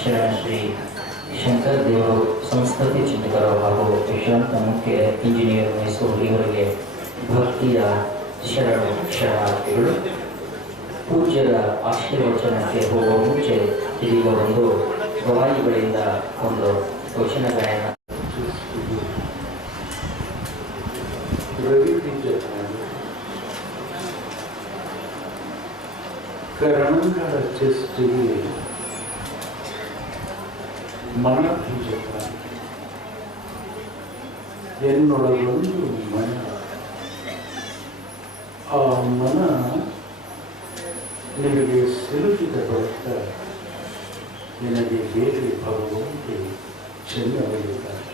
ಶರಣ ಶ್ರೀ ಶಂಕರ್ ದೇವರು ಸಂಸ್ಕೃತಿ ಚಿಂತಕರು ಹಾಗೂ ವಿಶ್ರಾಂತ ಮುಖ್ಯ ಇಂಜಿನಿಯರ್ ಮೈಸೂರು ಇವರಿಗೆ ಭಕ್ತಿಯ ಶರಣಾರ್ಥಿಗಳು. ಪೂಜ್ಯರ ಆಶೀರ್ವಚನಕ್ಕೆ ಹೋಗುವ ಮುಂಚೆ ಇದೀಗ ಒಂದು ಗವಾಯಿಗಳಿಂದ ಒಂದು ವಚನ ಗಾಯನ. ಕರಣಗಳ ಚೆಸ್ಟಿಗೆ ಮನ ಬೀಜಕ ಎನ್ನೊಳಗೊಂದು ಮನ. ಆ ಮನ ನಿಮಗೆ ಸಿಲುಕಿದ ಬಳಿಕ ನಿನಗೆ ಬೇರೆ ಭಗವಂತೆ ಚೆನ್ನವಲಿದ್ದಾರೆ.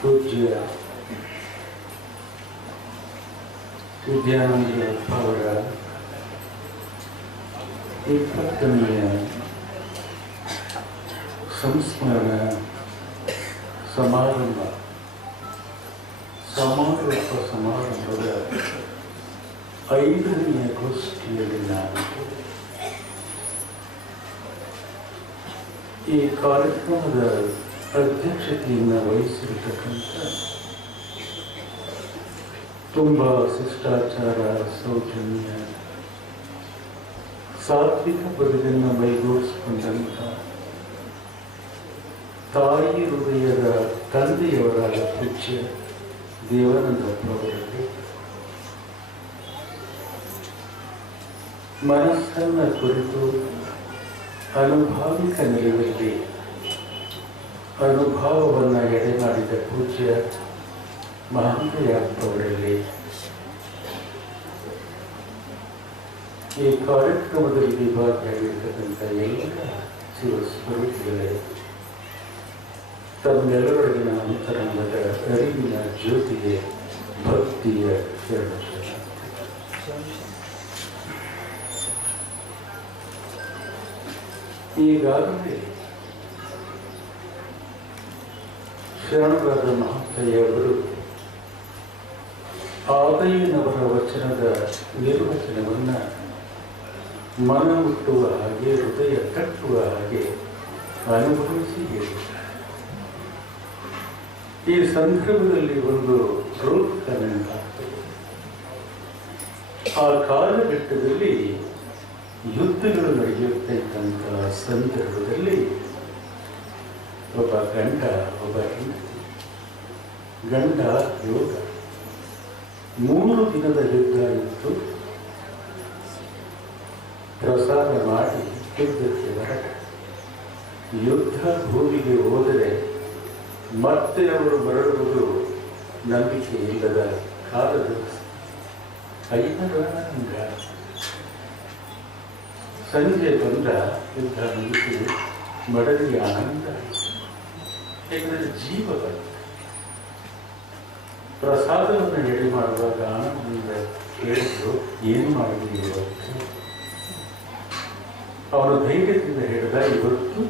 ಪೂಜ್ಯ ವಿದ್ಯಾನಂದ ಅವರ 20ನೇ ಸಂಸ್ಮರಣ ಸಮಾರಂಭದ 5ನೇ ಗೋಷ್ಠಿಯಲ್ಲಿ ನಾನು ಈ ಕಾರ್ಯಕ್ರಮದ ಅಧ್ಯಕ್ಷತೆಯನ್ನು ವಹಿಸಿರತಕ್ಕಂಥ ತುಂಬ ಶಿಷ್ಟಾಚಾರ, ಸೌಜನ್ಯ, ಸಾತ್ವಿಕ ಬದುಕನ್ನು ಮೈಗೂಡಿಸಿಕೊಂಡಂಥ ತಾಯಿ ಹೃದಯದ ತಂದೆಯವರಾದ ಪೂಜ್ಯ ದೇವಾನಂದಪ್ಪನವರಲ್ಲಿ ಮನಸ್ಸನ್ನು ಕುರಿತು ಅನುಭಾವಿಕ ನೆಲೆಯಲ್ಲಿ ಅನುಭವವನ್ನು ಎಡೆಮಾಡಿದ ಪೂಜ್ಯ ಮಹಂತಯ್ಯಪ್ಪವರಲ್ಲಿ ಈ ಕಾರ್ಯಕ್ರಮದಲ್ಲಿ ಭಾಗಿಯಾಗಿರ್ತಕ್ಕಂಥ ಎಲ್ಲ ಶಿವಸ್ವರೂಪಿಗಳೇ, ತಮ್ಮೆಲ್ಲರೊಳಗಿನ ಅಂತರಂಗದ ಅರಿವಿನ ಜ್ಯೋತಿಗೆ ಭಕ್ತಿಯ ಶರಣ. ಈಗಾಗಲೇ ಶರಣರಾದ ಮಹಂತಯ್ಯವರು ಆದಯ್ಯನವರ ವಚನದ ನಿರ್ವಚನವನ್ನು ಮನ ಮುಟ್ಟುವ ಹಾಗೆ, ಹೃದಯ ತಟ್ಟುವ ಹಾಗೆ ಅನುಭವಿಸಿ ಹೇಳಿದ್ದಾರೆ. ಈ ಸಂದರ್ಭದಲ್ಲಿ ಒಂದು ರೋಚಕ ನೆನಪಾಗ್ತದೆ. ಆ ಕಾಲಘಟ್ಟದಲ್ಲಿ ಯುದ್ಧಗಳು ನಡೆಯುತ್ತಿದ್ದಂಥ ಸಂದರ್ಭದಲ್ಲಿ ಒಬ್ಬ ಗಂಡ, ಒಬ್ಬ ಹೆಂಡತಿ. ಗಂಡ ಯೋಗ 3 ದಿನದ ಯುದ್ಧ ಇತ್ತು. ಪ್ರಸಾರ ಮಾಡಿ ಯುದ್ಧಕ್ಕೆ ಹೊರಟ. ಯುದ್ಧ ಭೂಮಿಗೆ ಹೋದರೆ ಮತ್ತೆ ಅವರು ಮರಳುವುದು ನಂಬಿಕೆ ಇಲ್ಲದ ಕಾಲದ ಐನರಂಗ. ಸಂಜೆ ಬಂದ ಯುದ್ಧ ಮುಗಿಸಿ ಮಡಲಿಗೆ ಆನಂದ. ಏಕೆಂದರೆ ಜೀವ ಬಂದ ಪ್ರಸಾದವನ್ನು ಎಡೆ ಮಾಡುವಾಗ ಆನಂದದಿಂದ ಕೇಳಿದ್ರು, ಏನು ಮಾಡಿದ್ರಿ ಇವತ್ತು? ಅವನು ಧೈರ್ಯದಿಂದ ಹೇಳಿದ, ಇವತ್ತು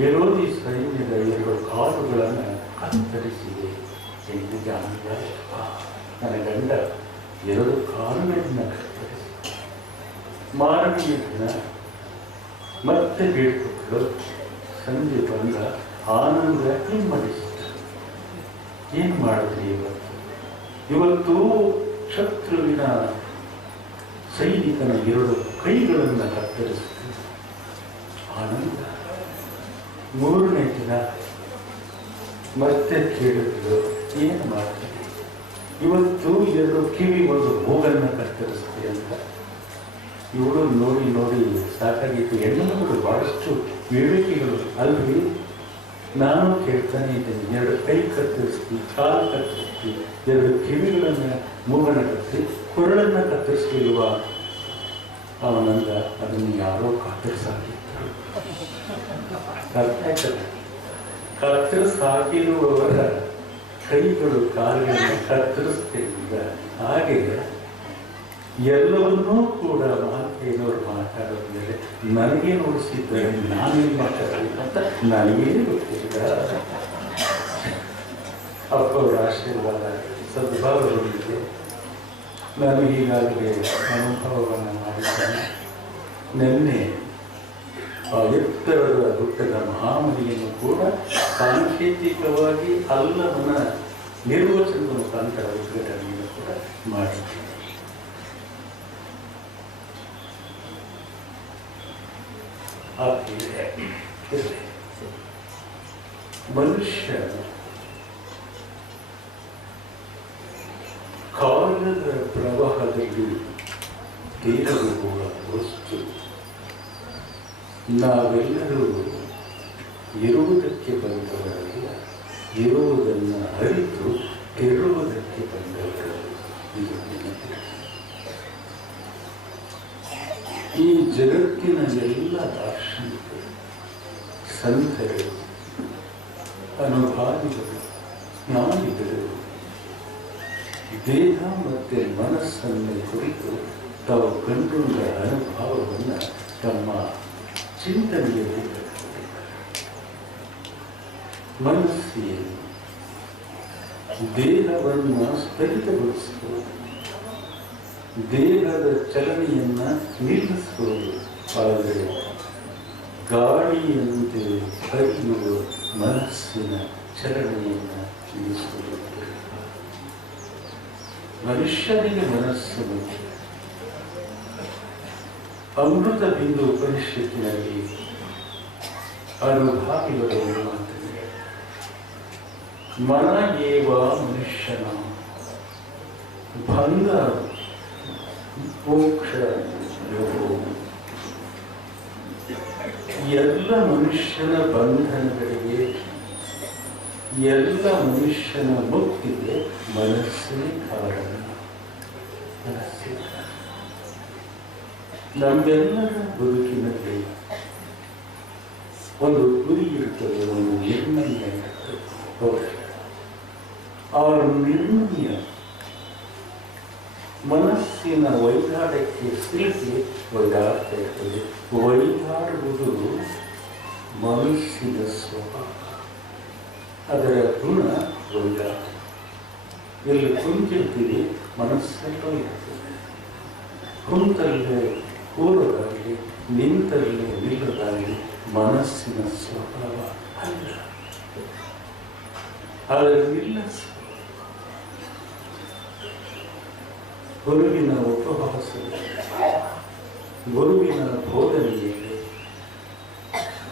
ವಿರೋಧಿ ಸೈನ್ಯದ 2 ಕಾಲುಗಳನ್ನು ಕತ್ತರಿಸಿದೆ ಎಂದಿಗೆ ಆನಂದ. ನನ್ನ ಗಂಡ 2 ಕಾಲುಗಳನ್ನು ಕತ್ತರಿಸಿ. ಮಾರನೆಯ ದಿನ ಮತ್ತೆ ಬೇಡ್ಕೊಟ್ಟು ಸಂಜೆ ಬಂದ ಆನಂದ ಹಿಮ್ಮಡಿಸಿದ. ಏನು ಮಾಡಿದ್ರಿ ಇವತ್ತು? ಶತ್ರುವಿನ ಸೈನಿಕನ 2 ಕೈಗಳನ್ನು ಕತ್ತರಿಸಿದ. ಆನಂದ. 3ನೇ ದಿನ ಮತ್ತೆ ಕೇಳಿದ್ರು, ಏನು ಮಾಡ್ತೀವಿ? ಇವತ್ತು 2 ಕಿವಿ, 1 ಮೂಗನ್ನು ಕತ್ತರಿಸ್ತೀವಿ ಅಂತ. ಇವಳು ನೋಡಿ ನೋಡಿ ಸಾಕಾಗಿತ್ತು. ಹೆಣ್ಣುಮಕ್ಕಳು ಬಹಳಷ್ಟು ವಿವೇಕಿಗಳು ಅಲ್ವಿ. ನಾನು ಕೇಳ್ತಾನೆ ಇದ್ದೇನೆ, 2 ಕೈ ಕತ್ತರಿಸ್ತೀವಿ, ಕಾಲು ಕತ್ತರಿಸ್ತೀವಿ, 2 ಕಿವಿಗಳನ್ನು, ಮೂಗನ್ನು ಕತ್ತಿ, ಕೊರಳನ್ನು ಕತ್ತರಿಸ್ಲಿಲ್ವಾ? ಅವನಂದ, ಅದನ್ನು ಯಾರೋ ಕತ್ತರಿಸಾಕಿದ್ರು. ಕತ್ತರಿಸಾಕಿರುವವರ ಕೈಗಳು, ಕಾಲುಗಳನ್ನು ಕತ್ತರಿಸ್ತಿದ್ದ. ಹಾಗೆ ಎಲ್ಲವನ್ನೂ ಕೂಡ ಮಹಂತಯ್ಯನವರು ಮಾತಾಡೋದ ಮೇಲೆ ನನಗೆ ನೋಡಿಸಿದ್ದಾರೆ, ನಾನೇನು ಮಾತಾಡಬೇಕಂತ ನನಗೇ ಗೊತ್ತಿಲ್ಲ. ಅಪ್ಪವರ ಆಶೀರ್ವಾದ, ಸದ್ಭಾವದೊಂದಿಗೆ ನಾನು ಈಗಾಗಲೇ ಅನುಭವವನ್ನು ಮಾಡಿದ್ದೇನೆ. ನಿನ್ನೆ ಆ ಎತ್ತರದ ಗುಡ್ಡದ ಮಹಾಮನಿಯನ್ನು ಕೂಡ ಸಾಂಕೇತಿಕವಾಗಿ ಅಲ್ಲವನ್ನ ನಿರ್ವಚನದ ಮುಖಾಂತರ ಉದ್ಘಾಟನೆಯನ್ನು ಕೂಡ ಮಾಡಿದ್ದೇನೆ. ಮನುಷ್ಯ ಕಾಲದ ಪ್ರವಾಹದಲ್ಲಿ ತೇಲುವ ವಸ್ತು. ನಾವೆಲ್ಲರೂ ಇರುವುದಕ್ಕೆ ಬಂದವರಲ್ಲ, ಇರುವುದನ್ನು ಅರಿತು ತೆರುವುದಕ್ಕೆ ಬಂದವರು. ಈ ಜಗತ್ತಿನ ಎಲ್ಲ ದಾರ್ಶನಿಕರು, ಸಂತರು, ಅನುಭಾವಿಗಳು, ಜ್ಞಾನಿಗಳು ದೇಹ ಮತ್ತು ಮನಸ್ಸನ್ನು ಕುರಿತು ತಾವು ಕಂಡುಕೊಂಡ ಅನುಭವವನ್ನು ತಮ್ಮ ಚಿಂತನೆಯಲ್ಲಿ ಮನಸ್ಸಿಗೆ ದೇಹವನ್ನು ಸ್ಥಗಿತಗೊಳಿಸುವುದು, ದೇಹದ ಚಲನೆಯನ್ನು ನಿಲ್ಲಿಸುವುದು. ಆದರೆ ಗಾಳಿಯಂತೆ ಹರಿಯುವ ಮನಸ್ಸಿನ ಚಲನೆಯನ್ನು ನಿಲ್ಲಿಸುವುದು. ಮನುಷ್ಯನಿಗೆ ಮನಸ್ಸು ಮುಖ್ಯ. ಅಮೃತ ಬಿಂದು ಉಪನಿಷತ್ತಿನಲ್ಲಿ ಅನುಭಾವಿಗಳು ಮಾತಿದೆ, ಮನ ಏವ ಮನುಷ್ಯನ ಭಂಗ ಮೋಕ್ಷ ಯೋಗೋ. ಎಲ್ಲ ಮನುಷ್ಯನ ಬಂಧನಗಳಿಗೆ, ಎಲ್ಲ ಮನುಷ್ಯನ ಮುಕ್ತಿಗೆ ಮನಸ್ಸೇ ಕಾರಣ. ಮನಸ್ಸೇ ಕಾರಣ. ನಮ್ಮೆಲ್ಲರ ಬದುಕಿನಲ್ಲಿ ಒಂದು ಗುರಿ ಇರ್ತದೆ, ಒಂದು ನಿರ್ಣಯ ಇರ್ತದೆ. ಆ ನಿರ್ಣಯ ಮನಸ್ಸಿನ ವೈದಾಡಕ್ಕೆ ಸ್ಥಿತಿ ವೈದಾಡ್ತ ಇರ್ತದೆ. ವೈದಾಡುವುದು ಮನಸ್ಸಿನ ಸ್ವಭಾವ, ಅದರ ಗುಣ ವೈದಾಡ. ಎಲ್ಲಿ ಕುಂತಿರ್ತೀವಿ ಮನಸ್ಸಲ್ಲೂ ಇರ್ತದೆ. ಕುಂತಲ್ಲೇ ಕೂರೋದಾಗಲಿ, ನಿಂತಲ್ಲೇ ನಿಲ್ಲೋದಾಗಲಿ ಮನಸ್ಸಿನ ಸ್ವಭಾವ ಅಲ್ಲ. ಅದರಲ್ಲಿಲ್ಲ ಗುರುವಿನ ಉಪವಾಸ, ಗುರುವಿನ ಬೋಧನೆಯಲ್ಲಿ,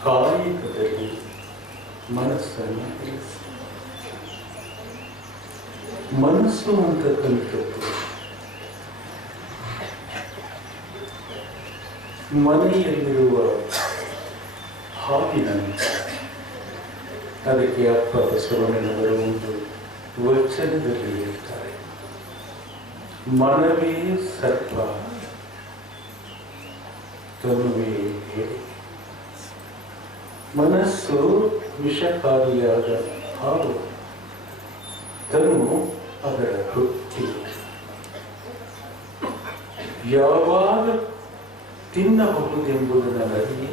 ಕಾಯಕದಲ್ಲಿ ಮನಸ್ಸನ್ನು ತಿಳಿಸಿ. ಮನಸ್ಸು ಅಂತಕ್ಕಂಥದ್ದು ಮನೆಯಲ್ಲಿರುವ ಹಾವಿನಂತೆ. ಅದಕ್ಕೆ ಅಪ್ಪ ಬಸವಣ್ಣನವರು ಒಂದು ವಚನದಲ್ಲಿ ಹೇಳ್ತಾರೆ, ಮನವೇ ಸರ್ಪ ತನುವೇ ಹೇಳಿ. ಮನಸ್ಸು ವಿಷಕಾರಿಯಾದ ಹಾವು, ತನು ಅದರ ವೃತ್ತಿ. ಯಾವಾಗ ತಿನ್ನಬಹುದೆಂಬುದನ್ನು ಅರಿಯೇ,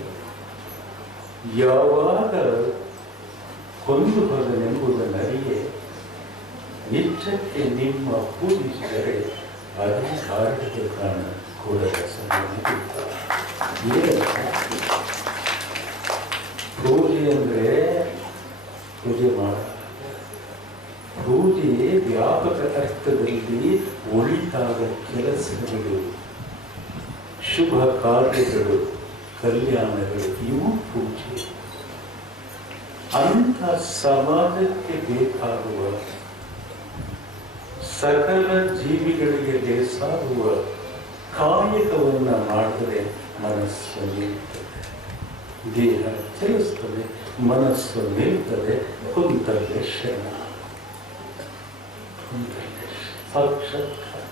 ಯಾವಾಗ ಕೊಂದು ಬರನೆಂಬುದನ್ನು ಅರಿಯೇ ನಿಜಕ್ಕೆ ನಿಮ್ಮ ಪೂಜಿಸಿದರೆ ಅದೇ ಕಾರಣಕ್ಕೆ ಕಾರಣ ಕೂಡಲ ಸಂಬಂಧ. ಪೂಜೆ ಅಂದರೆ ಪೂಜೆ ಮಾಡ, ಪೂಜೆ ವ್ಯಾಪಕ ಅರ್ಥದಲ್ಲಿ ಒಳಿತಾದ ಕೆಲಸಗಳು, ಶುಭ ಕಾರ್ಯಗಳು, ಕಲ್ಯಾಣಗಳು, ಇವು ಪೂಜೆ. ಅಂಥ ಸಮಾಜಕ್ಕೆ ಬೇಕಾಗುವ, ಸಕಲ ಜೀವಿಗಳಿಗೆ ಲೇಸಾಗುವ ಕಾಯಕವನ್ನು ಮಾಡಿದರೆ ಮನಸ್ಸು ನಿಲ್ತದೆ, ದೇಹ ಚಲಿಸ್ತದೆ, ಮನಸ್ಸು ನಿಲ್ತದೆ. ಕುಂತಲ್ಲೇ ಶರಣ, ಕುಂತಲ್ಲೇ ಸಾಕ್ಷಾತ್ಕಾರ.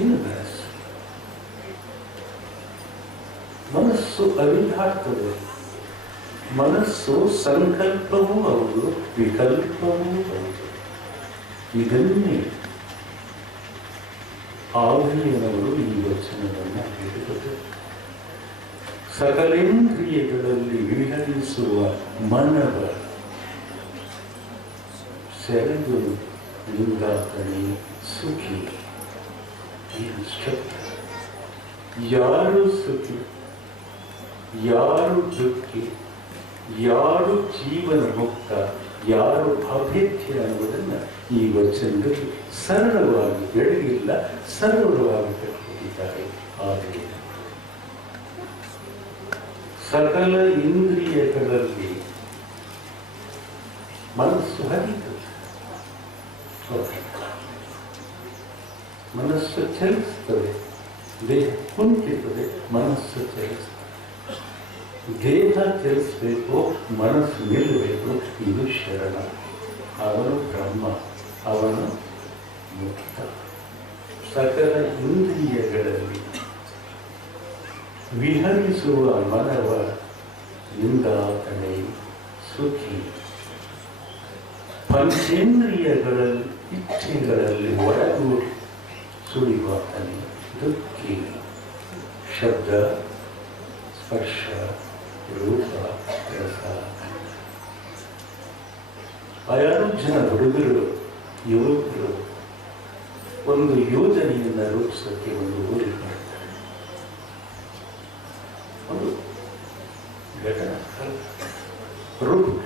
ಇನ್ನು ಮನಸ್ಸು ಅವಿಧಾಡ್ತದೆ. ಮನಸ್ಸು ಸಂಕಲ್ಪವೂ ಹೌದು, ವಿಕಲ್ಪವೂ ಹೌದು. ಇದನ್ನೇ ಆಧುನಿಕರು ಈ ವಚನವನ್ನು ಹೇಳಿದರು. ಸಕಲೇಂದ್ರಿಯಗಳಲ್ಲಿ ವಿಹರಿಸುವ ಮನವ ಸೆಳೆದು ಲಿಂಗಾತನೇ ಸುಖಿ. ಯಾರು ಸುಖಿ, ಯಾರು ದುಃಖಿ, ಯಾರು ಜೀವನ ಮುಕ್ತ, ಯಾರು ಅಭೇದ್ಯ ಅನ್ನುವುದನ್ನು ಈ ವಚನದಲ್ಲಿ ಸರಳವಾಗಿ, ಬೆಳಗಿಲ್ಲ ಸರಳವಾಗಿ ಹೇಳಿದ್ದಾರೆ. ಆದರೆ ಸಕಲ ಇಂದ್ರಿಯಗಳಲ್ಲಿ ಮನಸ್ಸು ಹರಿಯುತ್ತದೆ, ಮನಸ್ಸು ಚಲಿಸ್ತದೆ, ದೇಹ ಕುಂಠಿತದೆ, ಮನಸ್ಸು ಚಲಿಸ್ತದೆ. ದೇಹ ಚಲಿಸಬೇಕು, ಮನಸ್ಸು ನಿಲ್ಲಬೇಕು. ಇದು ಶರಣ. ಅವನು ಬ್ರಹ್ಮ, ಅವನು ಮುಕ್ತ. ಸಕಲ ಇಂದ್ರಿಯಗಳಲ್ಲಿ ವಿಹರಿಸುವ ಮನವ ನಿಂದಾತನೇ ಸುಖಿ. ಪಂಚೇಂದ್ರಿಯಗಳಲ್ಲಿ ಇಚ್ಛೆಗಳಲ್ಲಿ ಒಳಗೂಡಿ ಸುಳಿವಾತನೇ ದುಃಖಿ. ಶಬ್ದ, ಸ್ಪರ್ಶ, ರೂಪ, ರಸ. 6 ಜನ ಹುಡುಗರು, ಯುವಕರು ಒಂದು ಯೋಜನೆಯನ್ನು ರೂಪಿಸೋಕ್ಕೆ ಒಂದು ಊರಿಗೆ ಮಾಡ್ತಾರೆ. ಒಂದು ಘಟನಾ ರೂಪ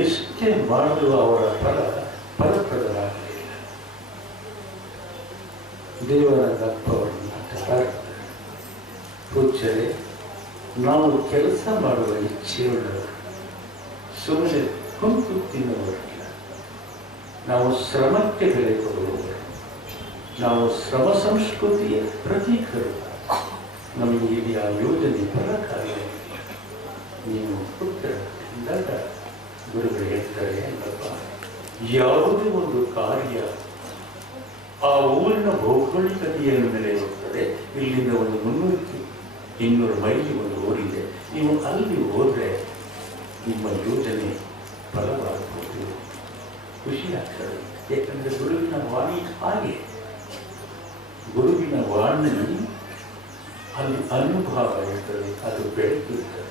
ಎಷ್ಟೇ ಮಾಡಿದ್ರು ಅವರ ಫಲ ಫಲಪ್ರದರಾಗಲಿ. ದೇವರ ಗರ್ಭವನ್ನು ಪೂಜ್ಯರೇ, ನಾವು ಕೆಲಸ ಮಾಡುವ ಇಚ್ಛೆಯುಳ್ಳವರು, ಸುಮ್ಮನೆ ಕುಂತು ತಿನ್ನುವವರಿಲ್ಲ. ನಾವು ಶ್ರಮಕ್ಕೆ ಬೆಲೆ ಕೊಡುವವರು, ನಾವು ಶ್ರಮ ಸಂಸ್ಕೃತಿಯ ಪ್ರತೀಕರು. ನಮಗೆ ಇಲ್ಲಿ ಆ ಯೋಜನೆ ಫಲಕಾರಿಯಾಗಿದೆ. ನೀವು ಪುತ್ರರಿಂದ ಗುರುಗಳು ಹೇಳ್ತಾರೆ ಅಲ್ಲಪ್ಪ, ಯಾವುದೇ ಒಂದು ಕಾರ್ಯ ಆ ಊರಿನ ಭೌಗೋಳಿಕತೆಯ ಮೇಲೆ ಹೋಗ್ತದೆ. ಇಲ್ಲಿಂದ ಒಂದು 300-200 ಮೈಲಿ ಒಂದು ಊರಿದೆ. ನೀವು ಅಲ್ಲಿ ಹೋದರೆ ನಿಮ್ಮ ಯೋಜನೆ ಫಲವಾಗಬಹುದು, ಖುಷಿ ಆಗ್ತದೆ. ಯಾಕಂದರೆ ಗುರುವಿನ ವಾಣಿ ಹಾಗೆ, ಗುರುವಿನ ವಾಣಿ ಅಲ್ಲಿ ಅನುಭವ ಇರ್ತದೆ, ಅದು ಬೆಳಕಿರ್ತದೆ.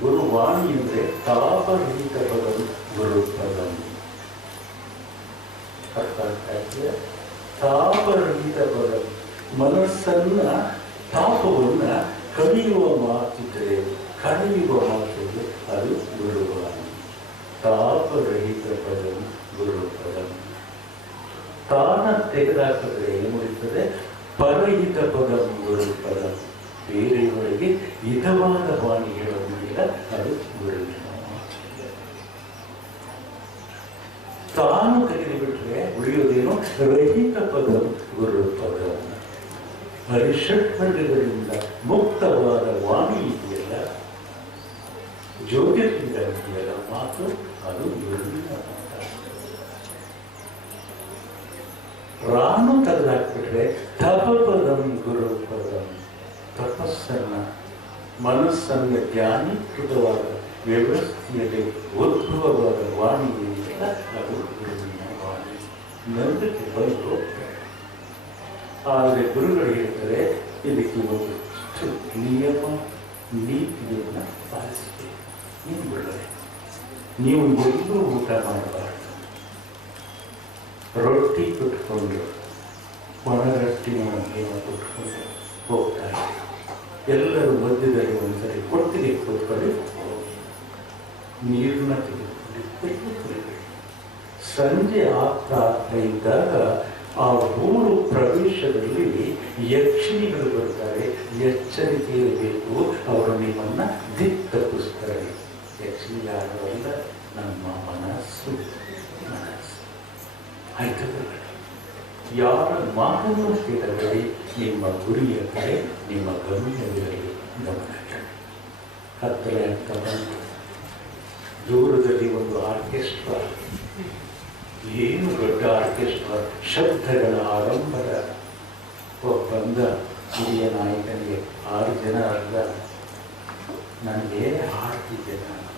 ಗುರುವಾಣಿ ಅಂದರೆ ತಾಪರಹಿತ ಪದಂ ಗುರುಪದಂ. ತಾಪರಹಿತ ಪದ, ಮನಸ್ಸನ್ನ ತಾಪವನ್ನ ಕಲಿಯುವ ಮಾತಿದ್ರೆ, ಕಲಿಯುವ ಮಾತಿದ್ರೆ ಅದು ಗುರುವಾಣಿ. ತಾಪರಹಿತ ಪದಂ ಗುರುಪದಂ. ತಾನ ತೆಗೆದಾಕಿದ್ರೆ ಏನು ಉಳಿತದೆ? ಪರಹಿತ ಪದಂ ಗುರುಪದಂ. ಬೇರೆಯವರಿಗೆ ಹಿತವಾದ ವಾಣಿ ಹೇಳೋದಿಲ್ಲ, ಅದು ಗುರುವಿನ. ತಾನು ತೆಗೆದುಬಿಟ್ರೆ ಉಳಿಯೋದೇನು? ರಹಿತ ಪದ ಗುರುಪದ. ಹರಿಷಡ್ವರ್ಗಗಳಿಂದ ಮುಕ್ತವಾದ ವಾಣಿ ಇದೆಯಲ್ಲ, ಜ್ಯೋತಿರ್ಲಿಂಗ ಇದೆಯಲ್ಲ ಮಾತು, ಅದು ಗುರುವಿನ ಮಾತು. ರಾನು ತೆಗೆದಾಕ್ಬಿಟ್ರೆ ತಪಪದಂ ಗುರುಪದಂ. ತಪಸ್ಸನ್ನ, ಮನಸ್ಸನ್ನ ಜ್ಞಾನೀಕೃತವಾದ ವ್ಯವಸ್ಥೆಯಲ್ಲಿ ಉದ್ಭವವಾದ ವಾಣಿ ಏನಿಲ್ಲ, ಅದು ಗುರುವಿನ ವಾಣಿ. ನಂಬಿಕೆ ಬಂದು ಹೋಗ್ತಾರೆ. ಆದರೆ ಗುರುಗಳು ಹೇಳ್ತಾರೆ, ಇದಕ್ಕೆ ಒಂದಷ್ಟು ನಿಯಮ ನೀತಿಯನ್ನು ಪಾಲಿಸಬೇಕು. ನೀವು ಬಿಡರೆ ನೀವು ಎಲ್ಲೂ ಊಟ ಮಾಡಬಾರ್ದು. ರೊಟ್ಟಿ ಕೊಟ್ಕೊಂಡು, ಒಣ ರೊಟ್ಟಿನ ನೀವು ಕೊಟ್ಕೊಂಡು ಹೋಗ್ತಾರೆ. ಎಲ್ಲರೂ ಮಧ್ಯದಲ್ಲಿ ಒಂದ್ಸರಿ ಒಟ್ಟಿಗೆ ಕೂತ್ಕೊಳ್ಳಿ, ನೀರನ್ನ ತೆಗೆದುಕೊಂಡು ಸಂಜೆ ಆಗ್ತಾ ಇದ್ದಾಗ ಆ ಊರು ಪ್ರವೇಶದಲ್ಲಿ ಯಕ್ಷಿಣಿಗಳು ಬರ್ತಾರೆ. ಎಚ್ಚರಿಕೆ ಇರಬೇಕು, ಅವರು ನಿಮ್ಮನ್ನ ದಿಕ್ಕಪ್ಪಿಸ್ತಾರೆ. ಯಕ್ಷಿಣಿ ಯಾರಲ್ಲ, ನಮ್ಮ ಮನಸ್ಸು. ಆಯ್ತು, ಯಾರ ಮಾತನ್ನು ಕೇಳಬೇಡಿ. ನಿಮ್ಮ ಗುರಿಯ ಕಡೆ ನಿಮ್ಮ ಗಮನವಿರಲಿ. ಗಮನ ಹತ್ತಿರ ಅಂತ ಬಂದು ದೂರದಲ್ಲಿ ಒಂದು ಆರ್ಕೆಸ್ಟ್ರಾ, ಏನು ದೊಡ್ಡ ಆರ್ಕೆಸ್ಟ್ರಾ, ಶಬ್ದಗಳ ಆಡಂಬರ. ಬಂದ ಹಿರಿಯ ನಾಯಕನಿಗೆ 6 ಜನ ಅಲ್ಲ, ನನಗೆ ಹಾಡ್ತಿದ್ದೆ. ನಾನು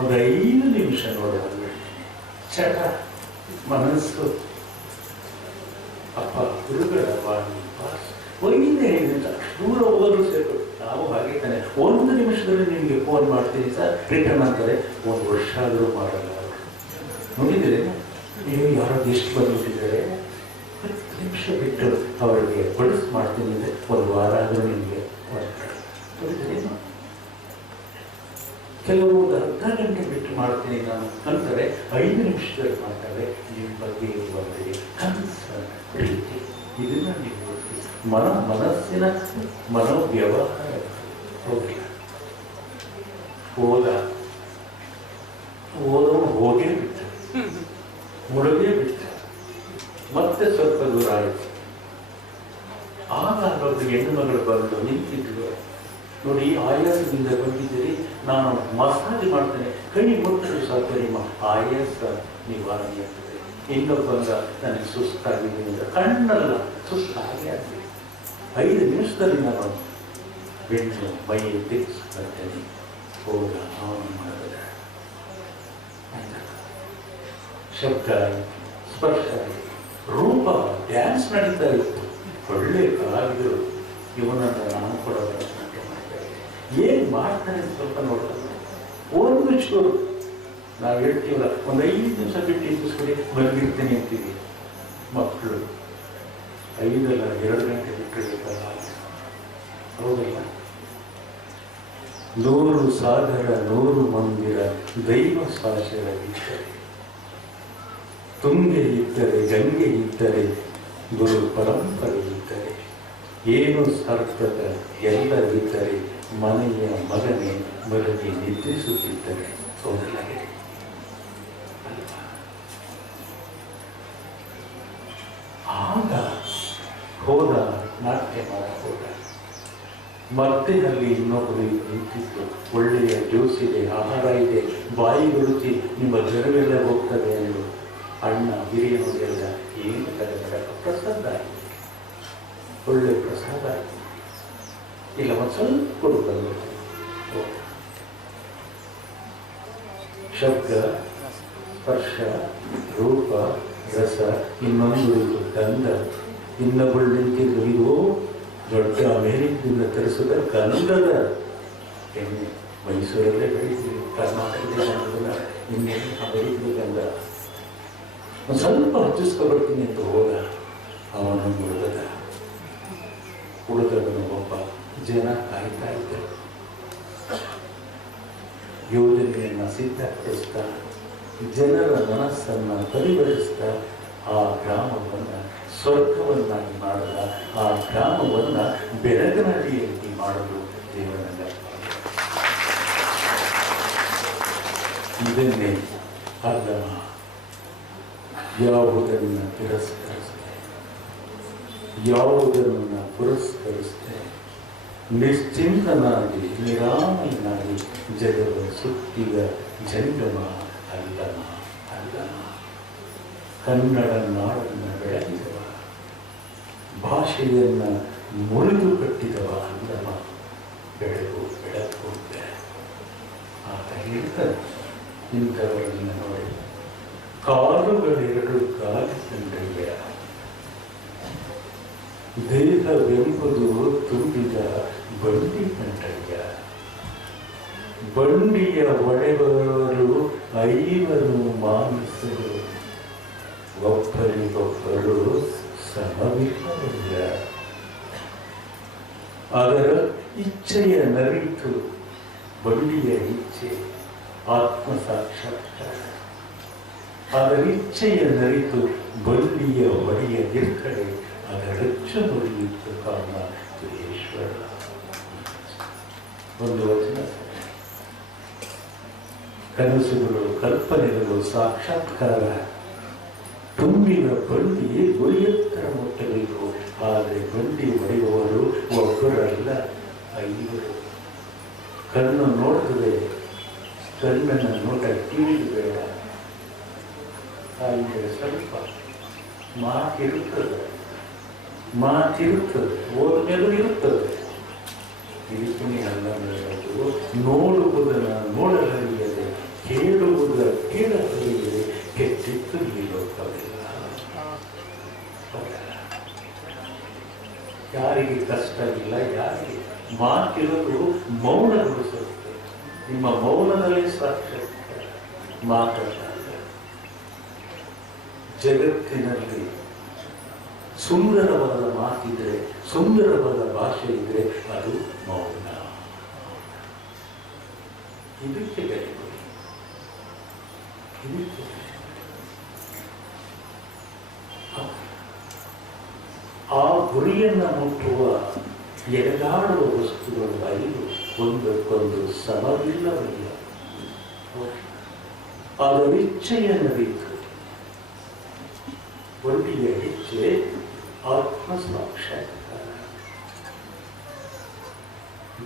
ಒಂದು 5 ನಿಮಿಷ ನೋಡುವಾಗ ಚಟ ಮನಸ್ಸು, ಅಪ್ಪ ಗುರುಗಳ ವಾಣಿ ಒಂದೇ ನಿಮಿಷ ದೂರ ಹೋಗೋದು ಸೇರು. ನಾವು ಹಾಗೆ ತಾನೆ, 1 ನಿಮಿಷದಲ್ಲಿ ನಿಮಗೆ ಫೋನ್ ಮಾಡ್ತೀನಿ ಸರ್, ರಿಟರ್ನ್ ಅಂತಾರೆ. 1 ವರ್ಷ ಆದರೂ ಮಾಡಲ್ಲ. ನೋಡಿದ್ದೀರಿ ನೀವು ಯಾರೋ ಎಷ್ಟು ಬಂದುಬಿಟ್ಟಿದ್ದಾರೆ, 10 ನಿಮಿಷ ಬಿಟ್ಟು ಅವರಿಗೆ ಬಡಿಸ್ ಮಾಡ್ತೀನಿ ಅಂದರೆ 1 ವಾರ ಆದರೂ ನಿಮಗೆ ನೋಡಿದ್ದೀರಿ. ಕೆಲವು 1/2 ಗಂಟೆ ಬಿಟ್ಟು ಮಾಡ್ತೀನಿ ನಾನು ಅಂತಾರೆ. 5 ನಿಮಿಷದಲ್ಲಿ ಮಾಡ್ತಾರೆ. ನಿಮ್ಮ ಬಗ್ಗೆ ಬಂದಿರಿ ಕನ್ಸರ್ನ್ ಪ್ರೀತಿ, ಇದನ್ನ ನೀವು ಮನಸ್ಸಿನ ಮನೋವ್ಯವಹಾರ ಹೋಗಿ ಓದೋನು ಹೋಗೇ ಬಿಟ್ಟ, ಮುಳುಗೇ ಬಿಟ್ಟ. ಮತ್ತೆ ಸ್ವಲ್ಪ ದೂರ ಆಯಿತು. ಆಗ ಅವ್ರದ್ದು ಹೆಣ್ಣು ಮಗಳು ಬಂದು ನಿಂತಿದ್ರು. ನೋಡಿ, ಆಯಾಸದಿಂದ ಬಂದಿದ್ದೀರಿ, ನಾನು ಮಸಾಜ್ ಮಾಡ್ತೇನೆ, ಕೈ ಮುಟ್ಟಲು ಸಾಕು ನಿಮ್ಮ ಆಯಾಸ ನಿವಾರಣೆ ಆಗ್ತದೆ. ಇನ್ನೊಬ್ಬಂಗ ನನಗೆ ಸುಸ್ತಾಗಿದೆ ಅಂತ, ಕಣ್ಣಲ್ಲ ಸುಸ್ತಾಗಿ ಆಗ್ತದೆ. 5 ನಿಮಿಷದಲ್ಲಿ ನಾನು ಬೆನ್ನು ಮೈ ತಿರ್ಸ್ ಬರ್ತೇನೆ. ಹೋದ ಅವನು ಮಾಡಿದ ಶಬ್ದ, ಸ್ಪರ್ಶ, ರೂಪ, ಡ್ಯಾನ್ಸ್ ನಡೀತಾ ಇತ್ತು. ಒಳ್ಳೆ ಕಲಾವಿದರು. ಇವನನ್ನು ನಾನು ಕೂಡ ಭರತನಾಟ್ಯ ಮಾಡ್ತಾ ಇದ್ದೆ. ಏನು ಮಾಡ್ತಾರೆ ಅಂತ ಸ್ವಲ್ಪ ನೋಡ್ತಾರೆ. ಒಂದು ಚೂರು ನಾವು ಹೇಳ್ತೀವಲ್ಲ, ಒಂದು 5 ನಿಮಿಷ ಬಿಟ್ಟು ಎಬ್ಬಿಸ್ಕೊಡಿ ಮಲಗಿರ್ತೇನೆ ಅಂತೀವಿ. ಮಕ್ಕಳು 5 ಅಲ್ಲ 2 ಗಂಟೆ ಬಿಟ್ಟಿರ್ಬೇಕಲ್ಲ, ಹೌದಲ್ಲ? 100 ಸಾಗರ 100 ಮಂದಿರ ದೈವ ಸಾಶರ ಇದ್ದರೆ ತುಂಗೆ ಇದ್ದರೆ ಗಂಗೆ ಇದ್ದರೆ ಗುರು ಪರಂಪರೆ ಇದ್ದರೆ ಏನು ಸಾರ್ಥಕ ಎಲ್ಲ ಇದ್ದರೆ ಮನೆಯ ಮಗನೇ ಮಲಗಿ ನಿದ್ರಿಸುತ್ತಿದ್ದರೆ ಸೋದರೇ ಆಗ ಹೋದ ನಾಟ್ಯ ಮಾಡ ಹೋದ ಮಧ್ಯದಲ್ಲಿ ಇನ್ನೊಬ್ಬರು ನಿಂತಿದ್ದು ಒಳ್ಳೆಯ ಜ್ಯೂಸ್ ಇದೆ, ಆಹಾರ ಇದೆ, ಬಾಯಿಗೆ ರುಚಿ, ನಿಮ್ಮ ಜನವೆಲ್ಲ ಹೋಗ್ತದೆ ಎಂದು ಅಣ್ಣ ಹಿರಿಯರಿಗೆಲ್ಲ ಏನು ಕರೆದ ಪ್ರಸಾದ ಆಯಿತು, ಒಳ್ಳೆ ಪ್ರಸಾದ ಆಯಿತು. ಇಲ್ಲ ಒಂದು ಸ್ವಲ್ಪ ಕೊಡುತ್ತಲ್ಲ ಶಬ್ದ ಸ್ಪರ್ಶ ರೂಪ ರಸ, ಇನ್ನೊಂದು ಗಂಧ, ಇನ್ನೊಬ್ಬಳು ನಿಂತಿದ್ದು ಇದು ದೊಡ್ಡ ಅಮೇರಿಕದಿಂದ ತರಿಸಿದ ಗಂಧದ ಎಣ್ಣೆ. ಮೈಸೂರಲ್ಲೇ ಬೆಳೀತೀವಿ, ಕರ್ನಾಟಕದಲ್ಲಿ ಗಂಧದ ಇನ್ನೇನು ಅಮೇರಿಕದ ಗಂಧ. ಒಂದು ಸ್ವಲ್ಪ ಹಚ್ಚಿಸ್ಕೊಬರ್ತೀನಿ ಅಂತ ಹೋದ. ಅವನು ಉಳಿದವನು ಒಬ್ಬ ಜನ ಕಾಯ್ತಾ ಇದ್ದರು. ಯೋಜನೆಯನ್ನು ಸಿದ್ಧಪಡಿಸ್ತಾ ಜನರ ಮನಸ್ಸನ್ನು ಪರಿವರ್ತಿಸ್ತಾ ಆ ಗ್ರಾಮವನ್ನು ಸ್ವರ್ಗವನ್ನಾಗಿ ಮಾಡದ, ಆ ಗ್ರಾಮವನ್ನು ಬೆಳಗನಡಿಯಲ್ಲಿ ಮಾಡಲು ದೇವರ ಇದನ್ನೇ ಅರ್ಧಮ ಯಾವುದನ್ನು ತಿರಸ್ಕರಿಸಿದೆ, ಯಾವುದನ್ನು ಪುರಸ್ಕರಿಸಿದೆ, ನಿಶ್ಚಿಂತನಾಗಿ ನಿರಾಮಯನಾಗಿ ಜಗವ ಸುತ್ತಿದ ಜಂಗಮ ಅಲ್ಲಮ ಅಲ್ಲಮ. ಕನ್ನಡ ನಾಡನ್ನು ಬೆಳಗಿದವ, ಭಾಷೆಯನ್ನು ಮುರಿದು ಕಟ್ಟಿದವ ಅಲ್ಲಮ. ಬೆಳಕು ಬೆಳಕು ಆತ ಹೇಳ್ತಾರೆ, ಇಂಥವರನ್ನು ನೋಡಿ ಕಾಲುಗಳೆರಡು ಗಾಳಿ ಕಂಡಯ್ಯ, ದೇಹವೆಂಬುದು ತುಂಬಿದ ಬಂಡಿ ಕಂಡಯ್ಯ. ಬಂಡಿಯ ಒಡೆಯವರು ಐವರು ಮಾನಸರು, ಒಬ್ಬರಿಗೊಬ್ಬರು ಸಮವಿಲ್ಲ. ಅದರ ಇಚ್ಛೆಯ ನರಿತು ಬಂಡಿಯ ಇಚ್ಛೆ ಆತ್ಮ ಸಾಕ್ಷಾತ್ಕಾರ. ಅದರ ಇಚ್ಛೆಯ ನರಿತು ಬಂಡಿಯ ಒಡೆಯ ನಿರ್ಕಡೆ ಅದರಚ್ಚು ನುಡಿಯಿತು ಕಾರಣ ಈಶ್ವರ. ಒಂದು ವಚನ, ಕನಸುಗಳು ಕಲ್ಪನೆಗಳು ಸಾಕ್ಷಾತ್ಕಾರ. ತುಂಬಿನ ಬಂಡಿ ಗುರಿಯತ್ತರ ಮುಟ್ಟಬೇಕು, ಆದರೆ ಬಂಡಿ ಒಡೆಯುವವರು ಒಬ್ಬರಲ್ಲ, ಐವರು. ಕಣ್ಣು ನೋಡ್ತದೆ, ಕಣ್ಣನ್ನು ನೋಟ ಕಿವಿದು ಬೇಡ. ಆದರೆ ಸ್ವಲ್ಪ ಮಾತಿರುತ್ತದೆ, ಓದ್ಮೇಲೂ ಇರುತ್ತದೆ. ಇದಕ್ಕೆ ಅಲ್ಲ ಹೇಳೋದು, ನೋಡುವುದನ್ನು ನೋಡಲರಿಯದೆ, ಕೇಳುವುದ ಕೇಳಲರಿಯದೆ, ಕೆಟ್ಟಿತ್ತು ಈ ಲೋಕವಿಲ್ಲ. ಯಾರಿಗೆ ಕಷ್ಟ ಇಲ್ಲ, ಯಾರಿಗೆ ಮಾತಿರೋದು ಮೌನಗೊಳಿಸುತ್ತೆ. ನಿಮ್ಮ ಮೌನದಲ್ಲಿ ಸಾಕ್ಷಾತ್ಕಾರ ಮಾತಾಡ. ಜಗತ್ತಿನಲ್ಲಿ ಸುಂದರವಾದ ಮಾತಿದ್ರೆ, ಸುಂದರವಾದ ಭಾಷೆ ಇದ್ರೆ ಅದು ಮೌನ. ಇದಕ್ಕೆ ಬೆಲೆ ಕೊಡಿ, ಇದಕ್ಕೆ ಆ ಗುರಿಯನ್ನು ಮುಟ್ಟುವ ಎಳೆದಾಡುವ ವಸ್ತುಗಳು ಐದು ಒಂದಕ್ಕೊಂದು ಸಮವಿಲ್ಲವಲ್ಲ. ಅದರ ಇಚ್ಛೆಯ ನಡೀತು. ಒಂದಿಯ ಇಚ್ಛೆ ಆತ್ಮ ಸಾಕ್ಷಾತ್ಕಾರ.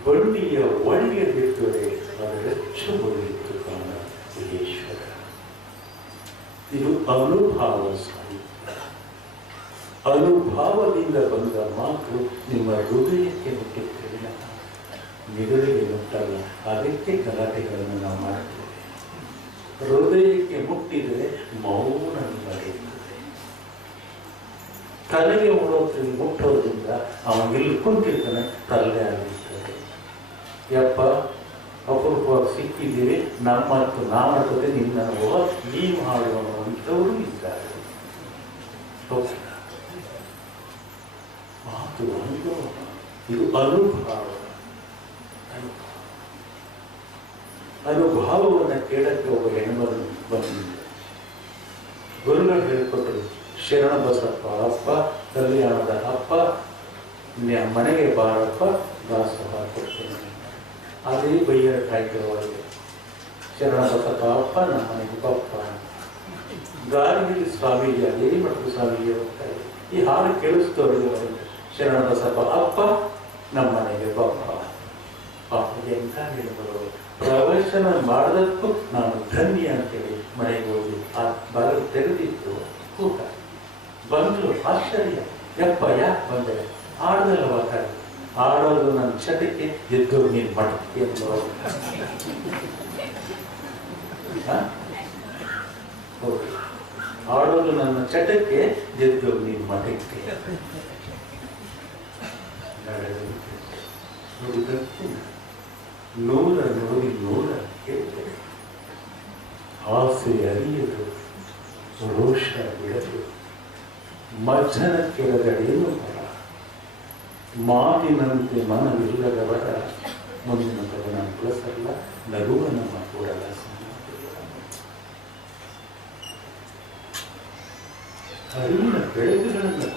ಬಂಡಿಯ ಒಡೆಯದಿದ್ದರೆ ಅದರಚ್ಚು ಬರೆಯಿತು ಕಾರಣ ಈಶ್ವರ. ಇದು ಅನುಭಾವ ಸಾಹಿತ್ಯ. ಅನುಭಾವದಿಂದ ಬಂದ ಮಾತು ನಿಮ್ಮ ಹೃದಯಕ್ಕೆ ಮುಟ್ಟುತ್ತಿಲ್ಲ, ಮೆದುಳಿಗೆ ಮುಟ್ಟಲ್ಲ. ಅದಕ್ಕೆ ಗಲಾಟೆಗಳನ್ನು ನಾವು ಮಾಡ್ತೇವೆ. ಹೃದಯಕ್ಕೆ ಮುಟ್ಟಿದರೆ ಮೌನ ನಡೆಯುತ್ತದೆ. ತಲೆಗೆ ಮುಟ್ಟೋದ್ರಿಂದ ಅವನಿಗೆ ಕುಂತಿರ್ತಾನೆ, ತಲೆ ಆಗಿರ್ತದೆ. ಯಪ್ಪ ಅಪರೂಪವಾಗಿ ಸಿಕ್ಕಿದ್ದೀವಿ, ನಮ್ಮಂತೂ ನಾಮರ್ತದೆ, ನಿನ್ನ ನೀವು ಹಾಡುವಂಥವರು ಇದ್ದಾರೆ. ಮಾತು ಅನುಭವ, ಇದು ಅನುಭಾವ. ಅನುಭಾವವನ್ನು ಕೇಳಕ್ಕೆ ಒಬ್ಬ ಹೆಣ್ಮಗಳು ಬಂದಿದ್ದೆ. ಗುರುಗಳು ಹೇಳಿಕೊಟ್ರು, ಶರಣ ಬಸಪ್ಪ ಅಪ್ಪ ಕಲ್ಯಾಣದ ಅಪ್ಪ, ಮನೆಗೆ ಬಾರಪ್ಪ ದಾಸೋಹ ಕೊಡ್ತೇನೆ. ಅದೇ ಬೈಯರ ಕಾರ್ಯಕ್ರಮವಾಗಿದೆ. ಶರಣ ಬಸಪ್ಪ ಅಪ್ಪ ನಮ್ಮ ಮನೆಗೆ ಬಪ್ಪ. ಗಾಳಿಯಲ್ಲಿ ಸ್ವಾಮೀಜಿ ಅದೇ ಮಠದ ಸ್ವಾಮೀಜಿ ಹೋಗ್ತಾರೆ. ಈ ಹಾಡು ಕೇಳಿಸ್ತವ್ರಿಗೆ ಶರಣ ಬಸಪ್ಪ ಅಪ್ಪ ನಮ್ಮ ಮನೆಗೆ ಬಪ್ಪ. ಪಾಪ ಎಂತ ಹೇಳ್ಬೋದು, ಪ್ರವಚನ ಮಾಡೋದಕ್ಕೂ ನಾನು ಧನ್ಯ ಅಂತೇಳಿ ಮನೆಗೆ ಹೋಗಿ ಆ ಬಾಗಿಲು ತೆಗೆದಿತ್ತು. ಊಟ ಬಂದು ಆಶ್ಚರ್ಯ, ಯಪ್ಪ ಯಾಕೆ ಬಂದರೆ ಆಡದಲ್ಲ ಮಾತಾಡಿ, ಆಡೋದು ನನ್ನ ಚಟಕ್ಕೆ ಎದ್ದು ನೀನು ಮಠಕ್ಕೆ ಎಂದು ಆಡೋದು ನನ್ನ ಚಟಕ್ಕೆ ಎದ್ದು ನೀನು ಮಠಕ್ಕೆ ನೂರ ನೋಡಿ ನೂರ ಕೇಳಿದೆ. ಆಸೆ ಅರಿಯದು, ರೋಷ ಬಿಡದು, ಮಜ್ಜನ ಕೆಳಗಡೆಯೂ ಬರ, ಮಾತಿನಂತೆ ಮನವಿಲ್ಲದವರ ಮುಂದಿನ ಪದನ ಪ್ಲಸಲ್ಲ, ನಗುವ ನಮ್ಮ ಕೂಡಲ ಅರಿವಿನ ಬೆಳಗುಗಳನ್ನು